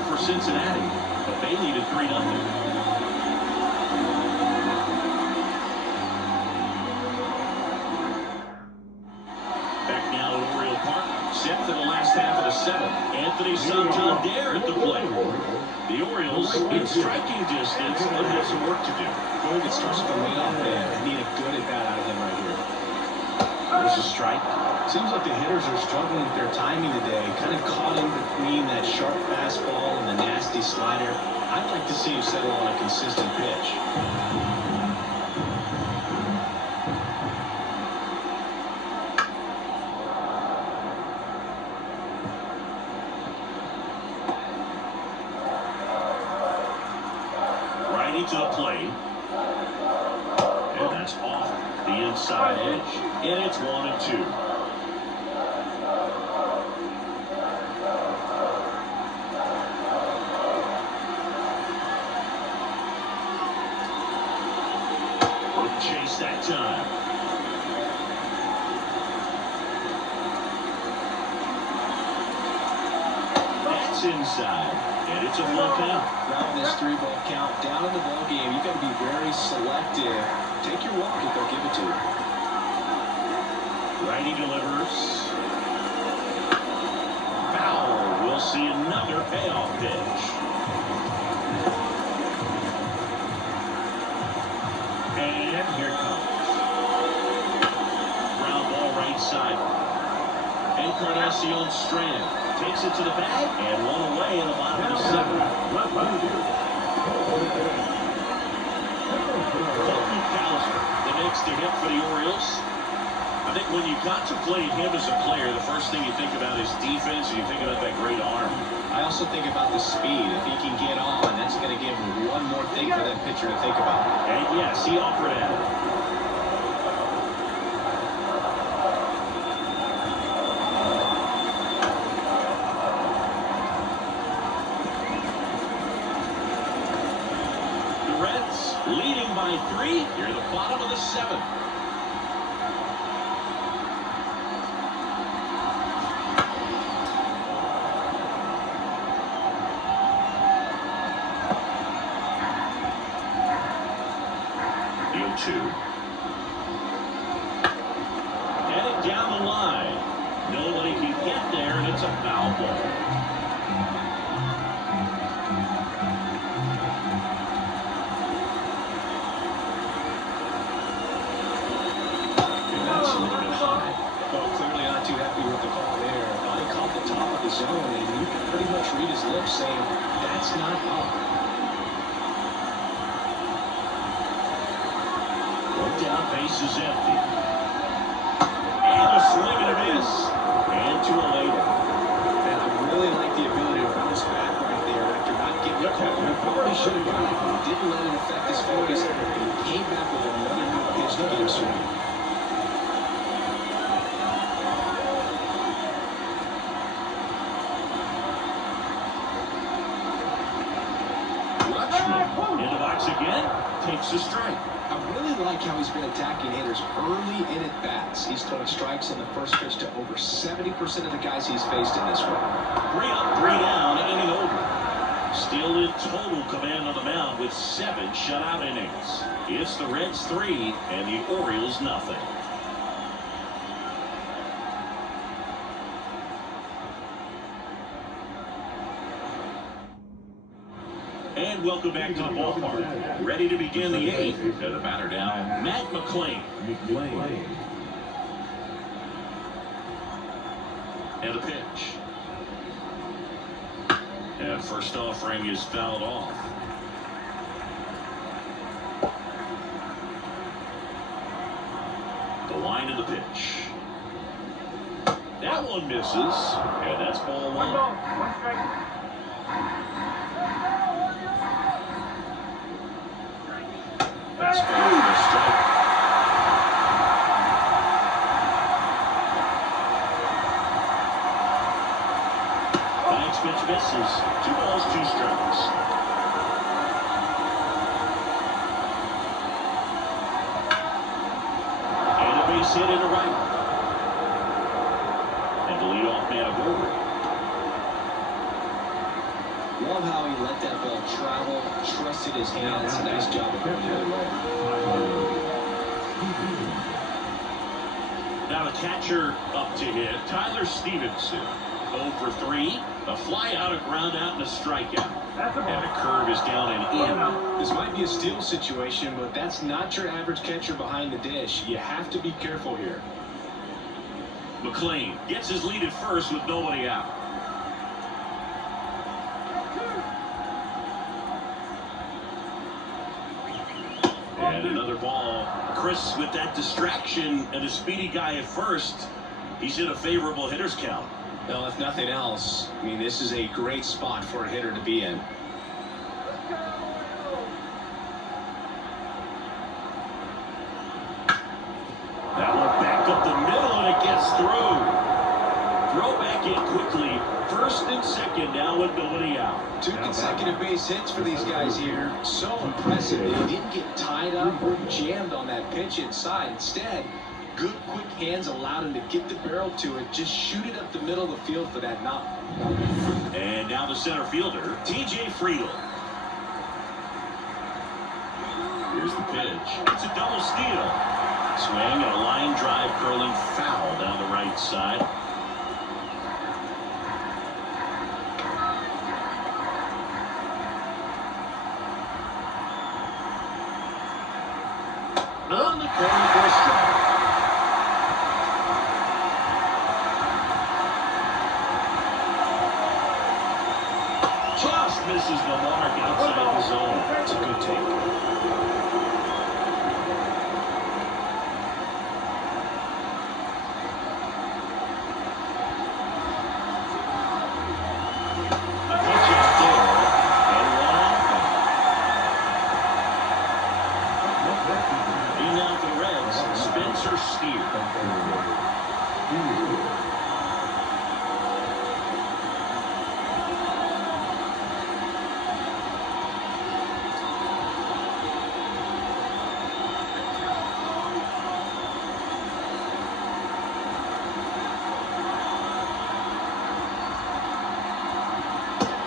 For Cincinnati, but they lead at 3-0. Back now at Oriole Park, set for the last half of the 7th. Anthony Santander at the plate. The Orioles in striking distance, but have some work to do. Going to start with the leadoff man. They need a good at bat out of him right here. There's a strike. Seems like the hitters are struggling with their timing today. Kind of caught in between that sharp fastball and the nasty slider. I'd like to see him settle on a consistent pitch. Righty to the plate. And that's off the inside edge. And it's 1-2. Chase that time. That's inside, and it's a full count. Now in this 3-ball count, down in the ball game, you got to be very selective. Take your walk if they'll give it to you. Righty delivers. Foul. We'll see another payoff pitch. And here it comes. Ground ball right side. Encarnacion Strand takes it to the bag and one away in the bottom of the 7th. Colton Cowser, the next to hit for the Orioles. I think when you contemplate him as a player, the first thing you think about is defense, and you think about that great arm. I also think about the speed. If he can get on, that's going to give him one more thing for that pitcher to think about. And yes, he offered at it. The Reds leading by 3 near the bottom of the 7th. Headed down the line. Nobody can get there, and it's a foul ball. And that's a little bit high. Well, clearly not too happy with the call there. Thought he caught the top of the zone, and you can pretty much read his lips saying, that's not up. Down, base is empty. And a swing and a miss. And to a later. And I really like the ability to bounce back right there after not getting a call. He probably should have gotten it. He didn't let it affect his focus. And he came back with another good pitch to get him swinging. Rutschman in the box again. Takes a strike. I really like how he's been attacking hitters early in at bats. He's throwing strikes on the first pitch to over 70% of the guys he's faced in this one. 3 up, 3 down, inning over. Still in total command of the mound with 7 shutout innings. It's the Reds 3 and the Orioles nothing. And welcome back to the ballpark. Ready to begin the 8th. And the batter down, Matt McClain. And the pitch. And first offering is fouled off. The line of the pitch. That one misses. And that's ball 1. One ball, 1 strike. Fastball for a strike. Next pitch misses. 2 balls, 2 strikes. And a base hit into right. And the leadoff man aboard. Love how he let that ball travel, trusted his hands. Nice job of going there. Now the catcher up to hit, Tyler Stevenson. 0 for 3. A fly out, a ground out, and a strikeout. And a curve is down and in. This might be a steal situation, but that's not your average catcher behind the dish. You have to be careful here. McClain gets his lead at first with nobody out. And another ball. Chris with that distraction and a speedy guy at first. He's in a favorable hitter's count. Well, if nothing else, I mean, this is a great spot for a hitter to be in. That one back up the middle and it gets through. Throw back in quickly. First and second now with nobody out. 2 consecutive base hits for these guys here. So impressive. They didn't get tied up or jammed on that pitch inside. Instead, good quick hands allowed him to get the barrel to it. Just shoot it up the middle of the field for that knock. And now the center fielder, T.J. Friedl. Here's the pitch. It's a double steal. Swing and a line drive curling foul down the right side. On the corner for a strike. Just misses the mark outside the zone. It's a good take.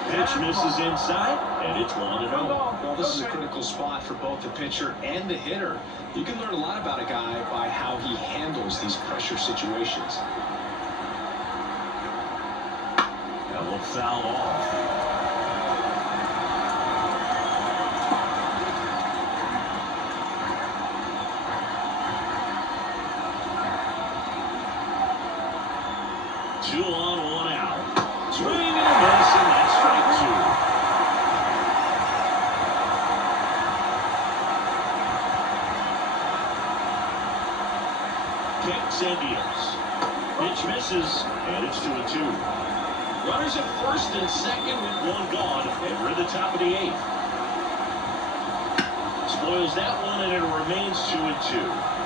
Pitch misses inside, and it's 1-0. Well, this is a critical spot for both the pitcher and the hitter. You can learn a lot about a guy by how he handles these pressure situations. That one fouled off. Two on, 1 out. Swing and a miss, and that's strike 2. Kicks and deals. Pitch misses, and it's 2-2. Runners at first and second with 1 gone, and we're at the top of the 8th. Spoils that one, and it remains 2-2.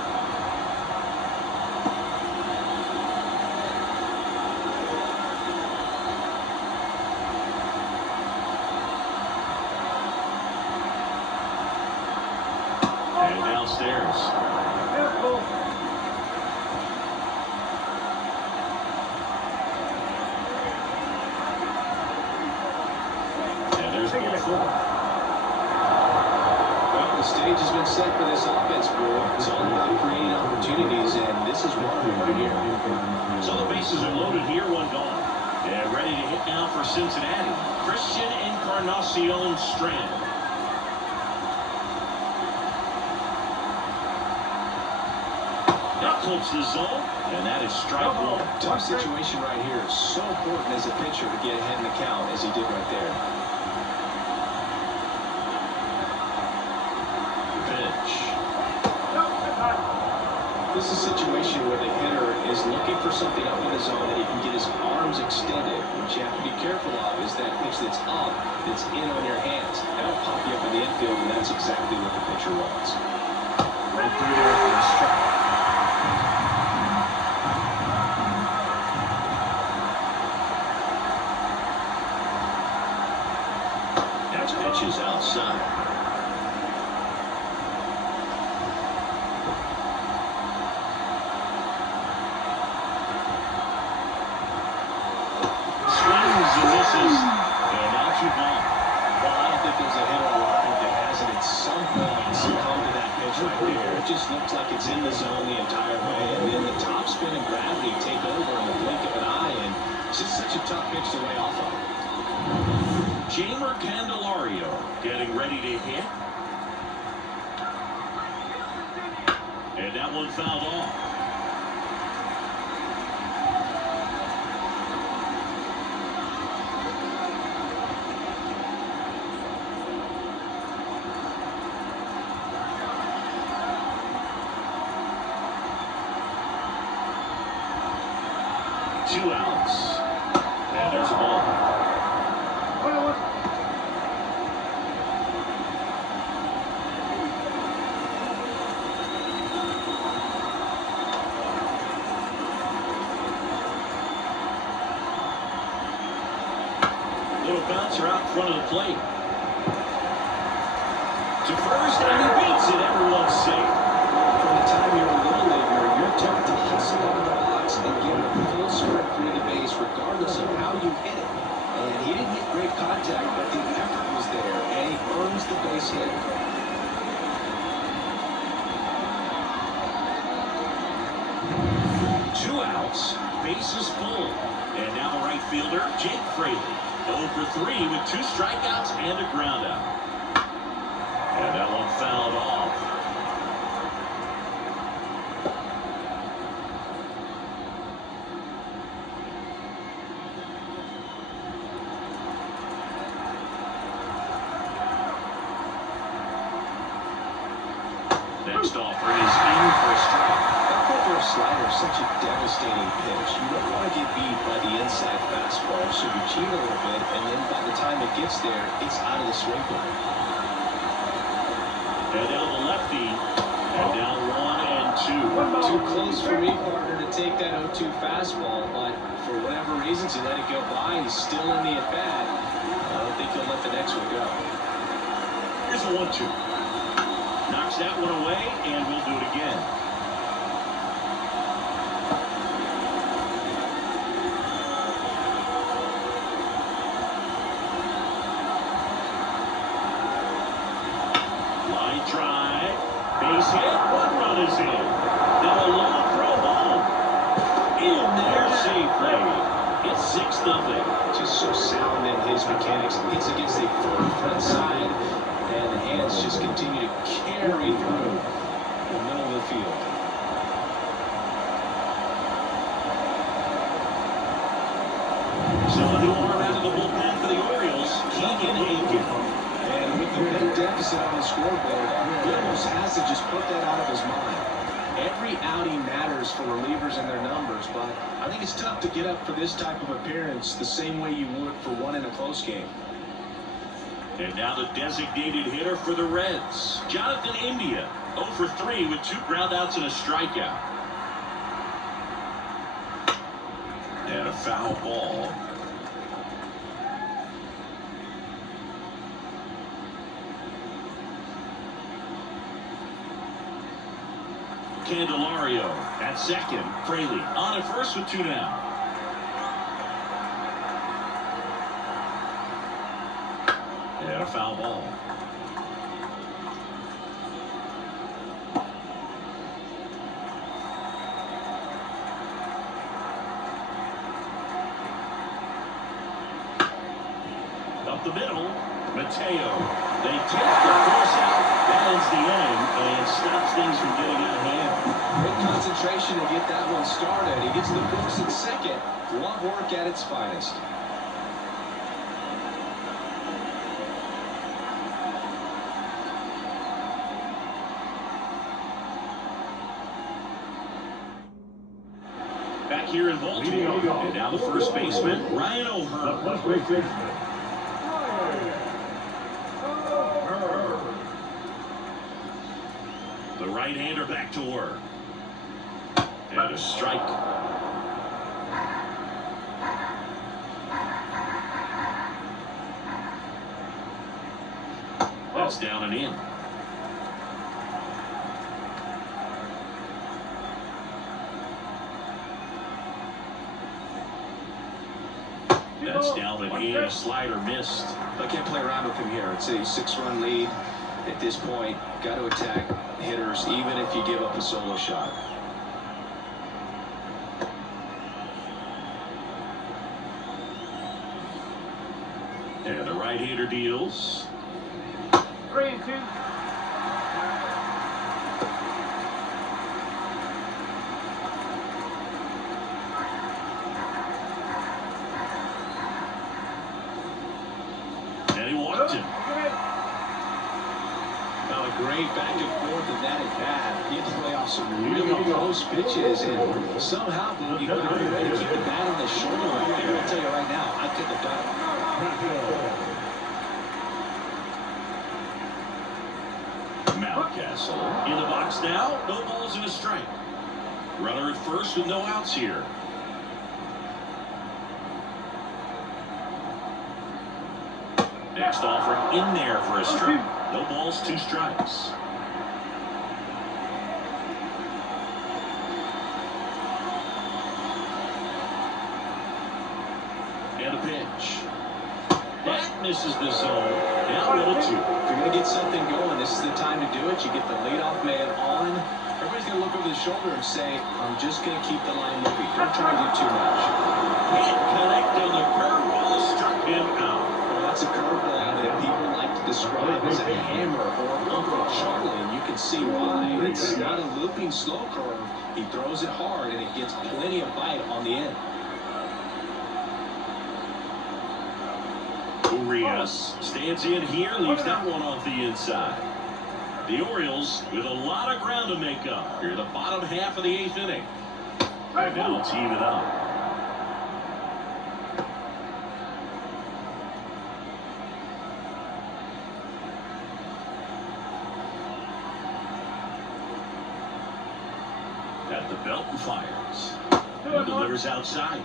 Downstairs. And there's ball 4. Well, the stage has been set for this offense, Brewer. It's all about creating opportunities, and this is one of them right here. So the bases are loaded here, 1 gone. And ready to hit now for Cincinnati. Christian Encarnacion Strand. That clips the zone, and that is strike one. Tough situation right here. So important as a pitcher to get ahead in the count as he did right there. Pitch. This is a situation where the hitter is looking for something up in the zone that he can get his arms extended. What you have to be careful of is that pitch that's up, that's in on your hands. That'll pop you up in the infield, and that's exactly what the pitcher wants. Right through there for the strike. Next pitch is outside. Swings and misses, and now 2 ball. Well, I don't think there's a hitter alive that hasn't at some point succumbed to that pitch right there. It just looks like it's in the zone the entire way, and then the top spin and gravity take over in the blink of an eye, and it's just such a tough pitch to lay off of. Jamer Candelario getting ready to hit. And that one fouled off. Two outs. And there's a ball. Little bouncer out in front of the plate. To first, and he beats it. Everyone's safe. From the time you're a little leaguer, you're taught to hustle on the box and get a full sprint through the base regardless of how you hit it. And he didn't get great contact, but the effort was there, and he earns the base hit. 2 outs, bases full. And now right fielder Jake Fraley. 0 for 3 with 2 strikeouts and a ground out. And that one fouled off. Next offering is in for a strike. That corner slider is such a devastating pitch. You don't want to get beat by the inside fastball, so you cheat a little bit, and then by the time it gets there, it's out of the swing plane. And down the lefty. And down 1 and 2. Too close for me, partner, to take that 0-2 fastball, but for whatever reasons, he let it go by. He's still in the at-bat. I don't think he'll let the next one go. Here's a 1-2. Knocks that one away, and we'll do it again. Line drive, base hit, 1 run is in. Now a long throw home. In there safely. It's 6-0. Just so sound in his mechanics. Hits against a firm front side, and the hands just continue to carry through the middle of the field. So a new arm out of the bullpen for the Orioles, Keegan Aiken. And with the big deficit on the scoreboard, he almost has to just put that out of his mind. Every outing matters for relievers and their numbers, but I think it's tough to get up for this type of appearance the same way you would for one in a close game. And now the designated hitter for the Reds, Jonathan India, 0 for 3 with 2 groundouts and a strikeout. And a foul ball. Candelario at second. Fraley on at first with 2 down. And a foul ball. Up the middle, Mateo. They take the force out. That ends the inning and stops things from getting out of hand. Great concentration concentration to get that one started. He gets the force at second. Glove work at its finest. Back here in Baltimore, and now the first baseman, Ryan O'Hearn. First base baseman. The right-hander back to work. And a strike. That's down and in. That's down and in. A slider missed. I can't play around with him here. It's a 6-run lead. At this point, got to attack hitters, even if you give up a solo shot. And the right-hander deals. 3-2. And he walked him. Well, a great back and forth in that at bat. He had to play off some really close pitches, and somehow Boogie found a way to keep the bat on his shoulder right there. I'll tell you right now, I couldn't have done it. Mountcastle in the box now. No balls and a strike. Runner at first with no outs here. Next offering in there for a strike. No balls, 2 strikes. And a pitch. That misses the zone. Now 1-2. If you're going to get something going, this is the time to do it. You get the leadoff man on. Everybody's going to look over the shoulder and say, I'm just going to keep the line moving. Don't try to do too much. Can't connect on the curveball. Struck him out. Well, that's a curveball that people like to describe as a hammer or Uncle Charlie, and you can see why. It's not a looping slow curve. He throws it hard, and it gets plenty of bite on the end. Urias stands in here, leaves that one off the inside. The Orioles with a lot of ground to make up here in the bottom half of the 8th inning. And now let's even it up. At the belt and fires. And delivers outside.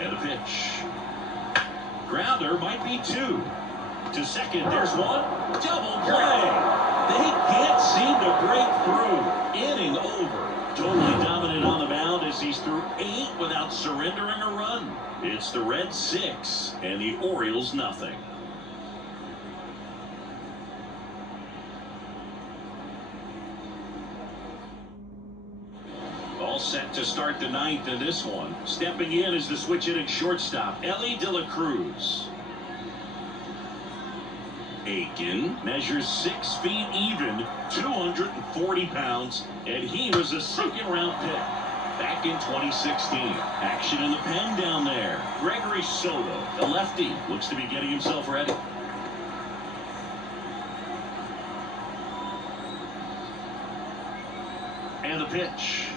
And a pitch. Grounder might be 2. To second, there's one. Double play. They can't seem to break through. Inning over. Totally dominant on the mound as he's through 8 without surrendering a run. It's the Reds 6 and the Orioles nothing. All set to start the 9th in this one. Stepping in is the switch hitting shortstop, Ellie De La Cruz. Aiken measures 6 feet even, 240 pounds, and he was a 2nd-round pick back in 2016. Action in the pen down there. Gregory Soto, the lefty, looks to be getting himself ready. And the pitch.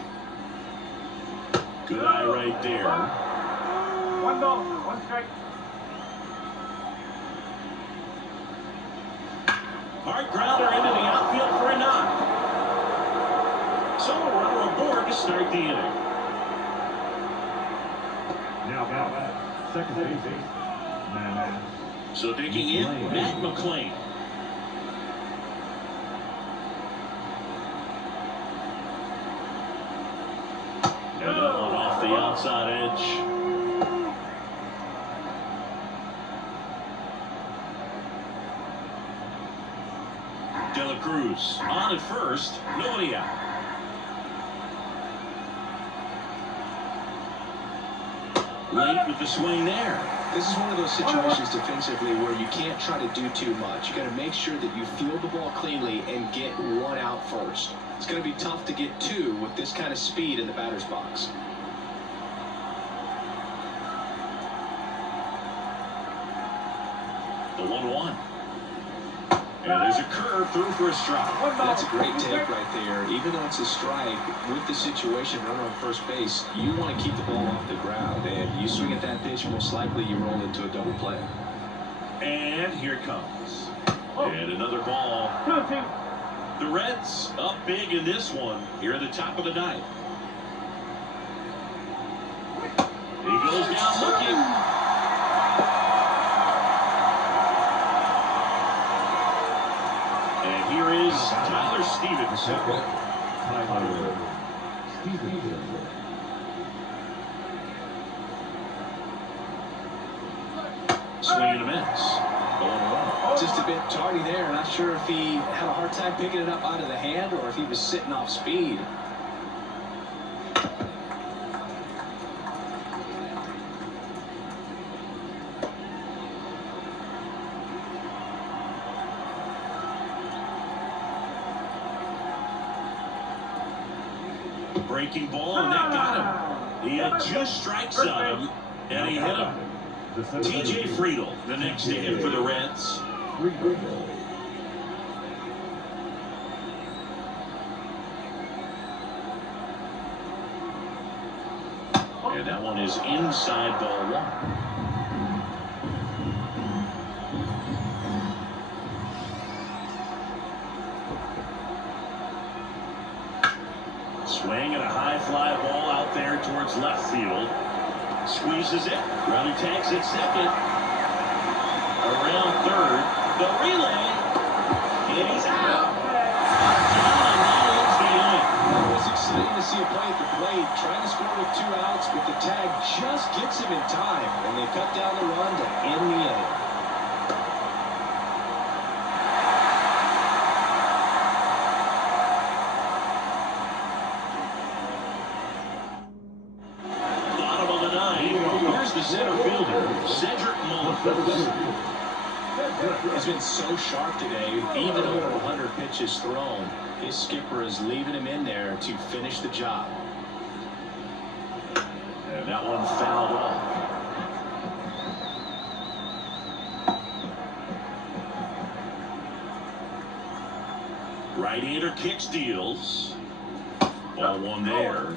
Good eye right there. 1 ball, 1 strike. Hard grounder into the outfield for a knock. So a runner aboard to start the inning. Now back. Second base. Man. So digging in, Matt McClain. And that one off the outside edge. De La Cruz on at first, nobody out. late with the swing there. This is one of those situations defensively where you can't try to do too much. You got to make sure that you field the ball cleanly and get one out first. It's going to be tough to get two with this kind of speed in the batter's box. The 1-1. And there's a curve through for a strike. That's a great take right there. Even though it's a strike, with the situation, runner on first base, you want to keep the ball off the ground. And you swing at that pitch, most likely you roll into a double play. And here it comes. And another ball. 2-2. The Reds up big in this one here at the top of the ninth. He goes down looking. And here is Tyler Stevenson. Swing and a miss. Just a bit tardy there. Not sure if he had a hard time picking it up out of the hand or if he was sitting off speed. Breaking ball, and that got him. He had 2 strikes on him, and he hit him. TJ Friedl, the next to hit for the Reds. And that one is inside ball 1. Swing and a high fly ball out there towards left field. Squeezes it. Running tags at second. Around third. The relay. And he's out. John, that is the inning. It was exciting to see a play at the plate, trying to score with 2 outs, but the tag just gets him in time, and they cut down the run to end the inning. Center fielder, Cedric Mullins. He's been so sharp today, even over 100 pitches thrown. His skipper is leaving him in there to finish the job. And that one fouled off. Right-hander kicks, deals. Ball 1 there.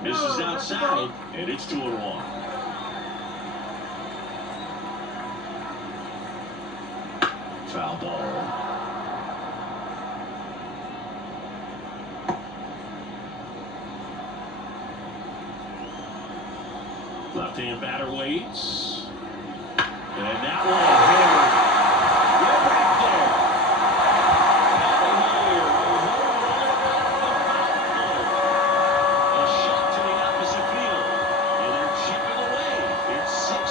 Misses outside, and it's 2-1. Foul ball. Left-hand batter waits. And that one hammered. Right back there.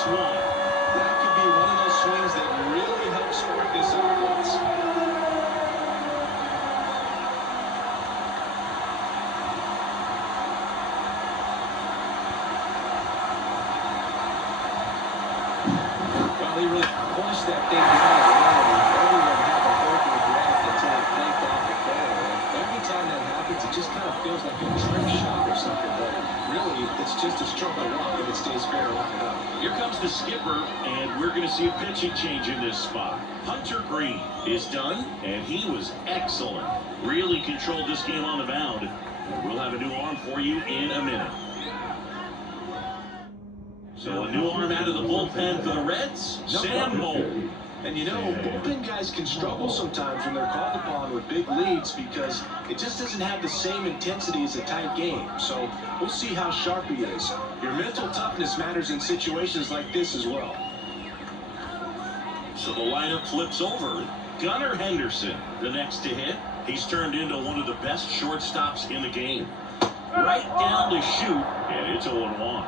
That could be one of those swings that really help spark this offense. Well, he really punched that thing down the line, and everyone had to hold their breath until it clanked off the ball. Every time that happens, it just kind of feels like a trick shot or something, but really, it's just a stroke of luck if it stays fair long enough. Here comes the skipper, and we're going to see a pitching change in this spot. Hunter Green is done, and he was excellent. Really controlled this game on the mound. We'll have a new arm for you in a minute. So a new arm out of the bullpen for the Reds, Sam Mold. And you know, bullpen guys can struggle sometimes when they're called upon with big leads because it just doesn't have the same intensity as a tight game. So we'll see how sharp he is. Your mental toughness matters in situations like this as well. So the lineup flips over. Gunnar Henderson, the next to hit. He's turned into one of the best shortstops in the game. Right down to shoot, and it's 0-1.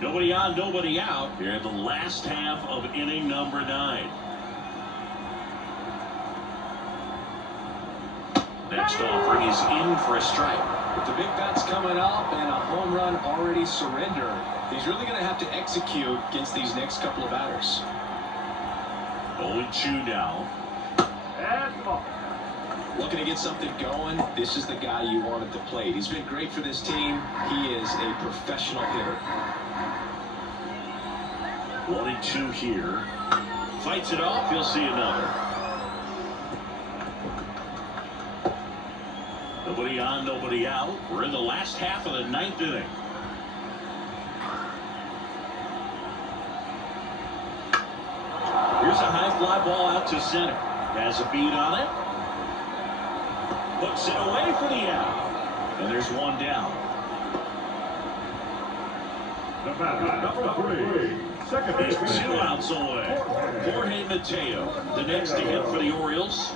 Nobody on, nobody out here in the last half of inning number 9. Next offering is in for a strike. With the big bats coming up and a home run already surrendered, he's really going to have to execute against these next couple of batters. 0-2 now. That's the ball. Looking to get something going, this is the guy you want at the plate. He's been great for this team. He is a professional hitter. 1-2 here. Fights it off. He'll see another. Nobody on, nobody out. We're in the last half of the 9th inning. Here's a high fly ball out to center. Has a beat on it. Puts it away for the out. And there's one down. The batter, number 3, second He's baseman. 2 outs away. Jorge Mateo, the next to hit for the Orioles.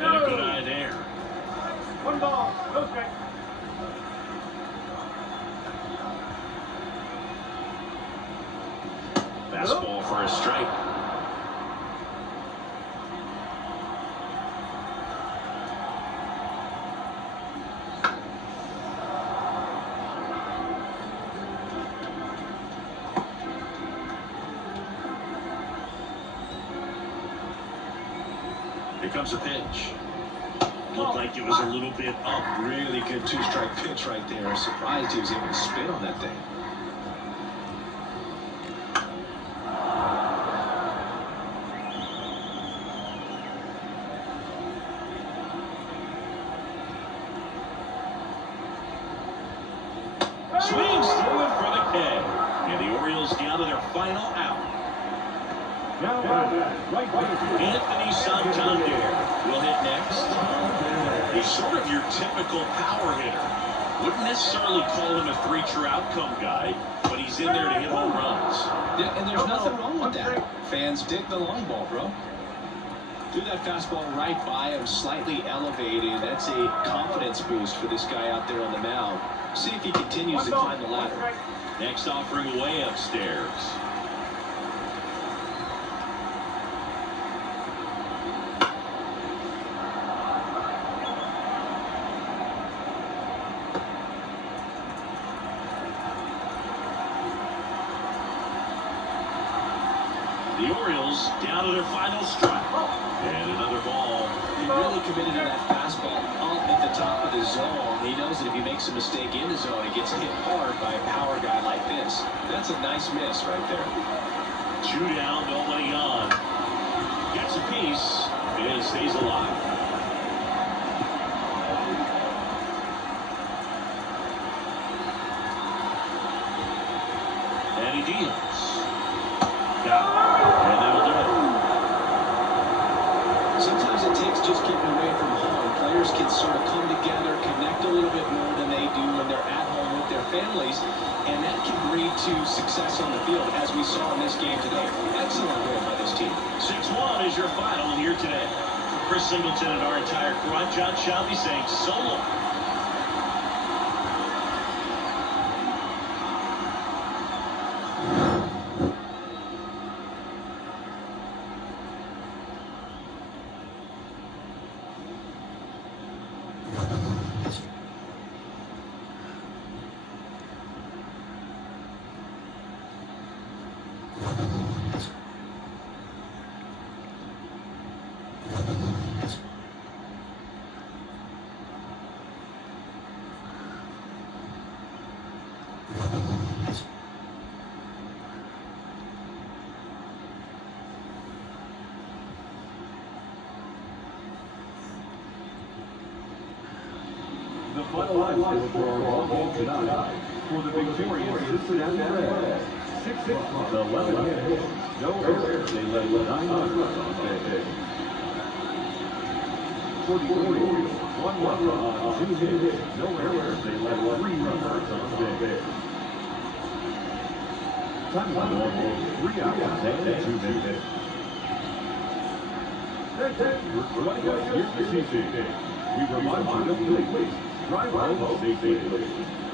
And a good eye there. 1 ball, no strike. Fastball for a strike. Here comes a pitch. Looked like it was a little bit up. Really good 2-strike pitch right there. Surprised he was able to spin on that thing. Swings through it for the K. And the Orioles down to their final out. Now batter, right fielder. Anthony Santander will hit next. He's sort of your typical power hitter. Wouldn't necessarily call him a 3-true outcome guy, but he's in there to hit home runs. Yeah, and there's nothing wrong with that. Fans dig the long ball, bro. Threw that fastball right by him, slightly elevated. That's a confidence boost for this guy out there on the mound. See if he continues to climb the ladder. Next offering way upstairs. The Orioles down to their final strike. And another ball. He really committed to that fastball up at the top of the zone. He knows that if he makes a mistake in the zone, he gets hit hard by a power guy like this. That's a nice miss right there. 2 down, nobody on. Gets a piece and stays alive. And he deals. And that'll do it. Sometimes it takes just getting away from home. Players can sort of come together, connect a little bit more than they do when they're at home with their families, and that can breed to success on the field, as we saw in this game today. Excellent win by this team. 6-1 is your final here today. For Chris Singleton and our entire crew, I'm John Shelby saying so long. The final line for our ball tonight for the victorious Cincinnati Reds. 6 hits, 11 hits, no errors. They led 9 runs on base. For the Orioles, 1 run on 2 hits, no errors. They led 3 runners on base. Time ball, 3 outs and 2 minutes. Here's the CC. We remind you to please drive home safely.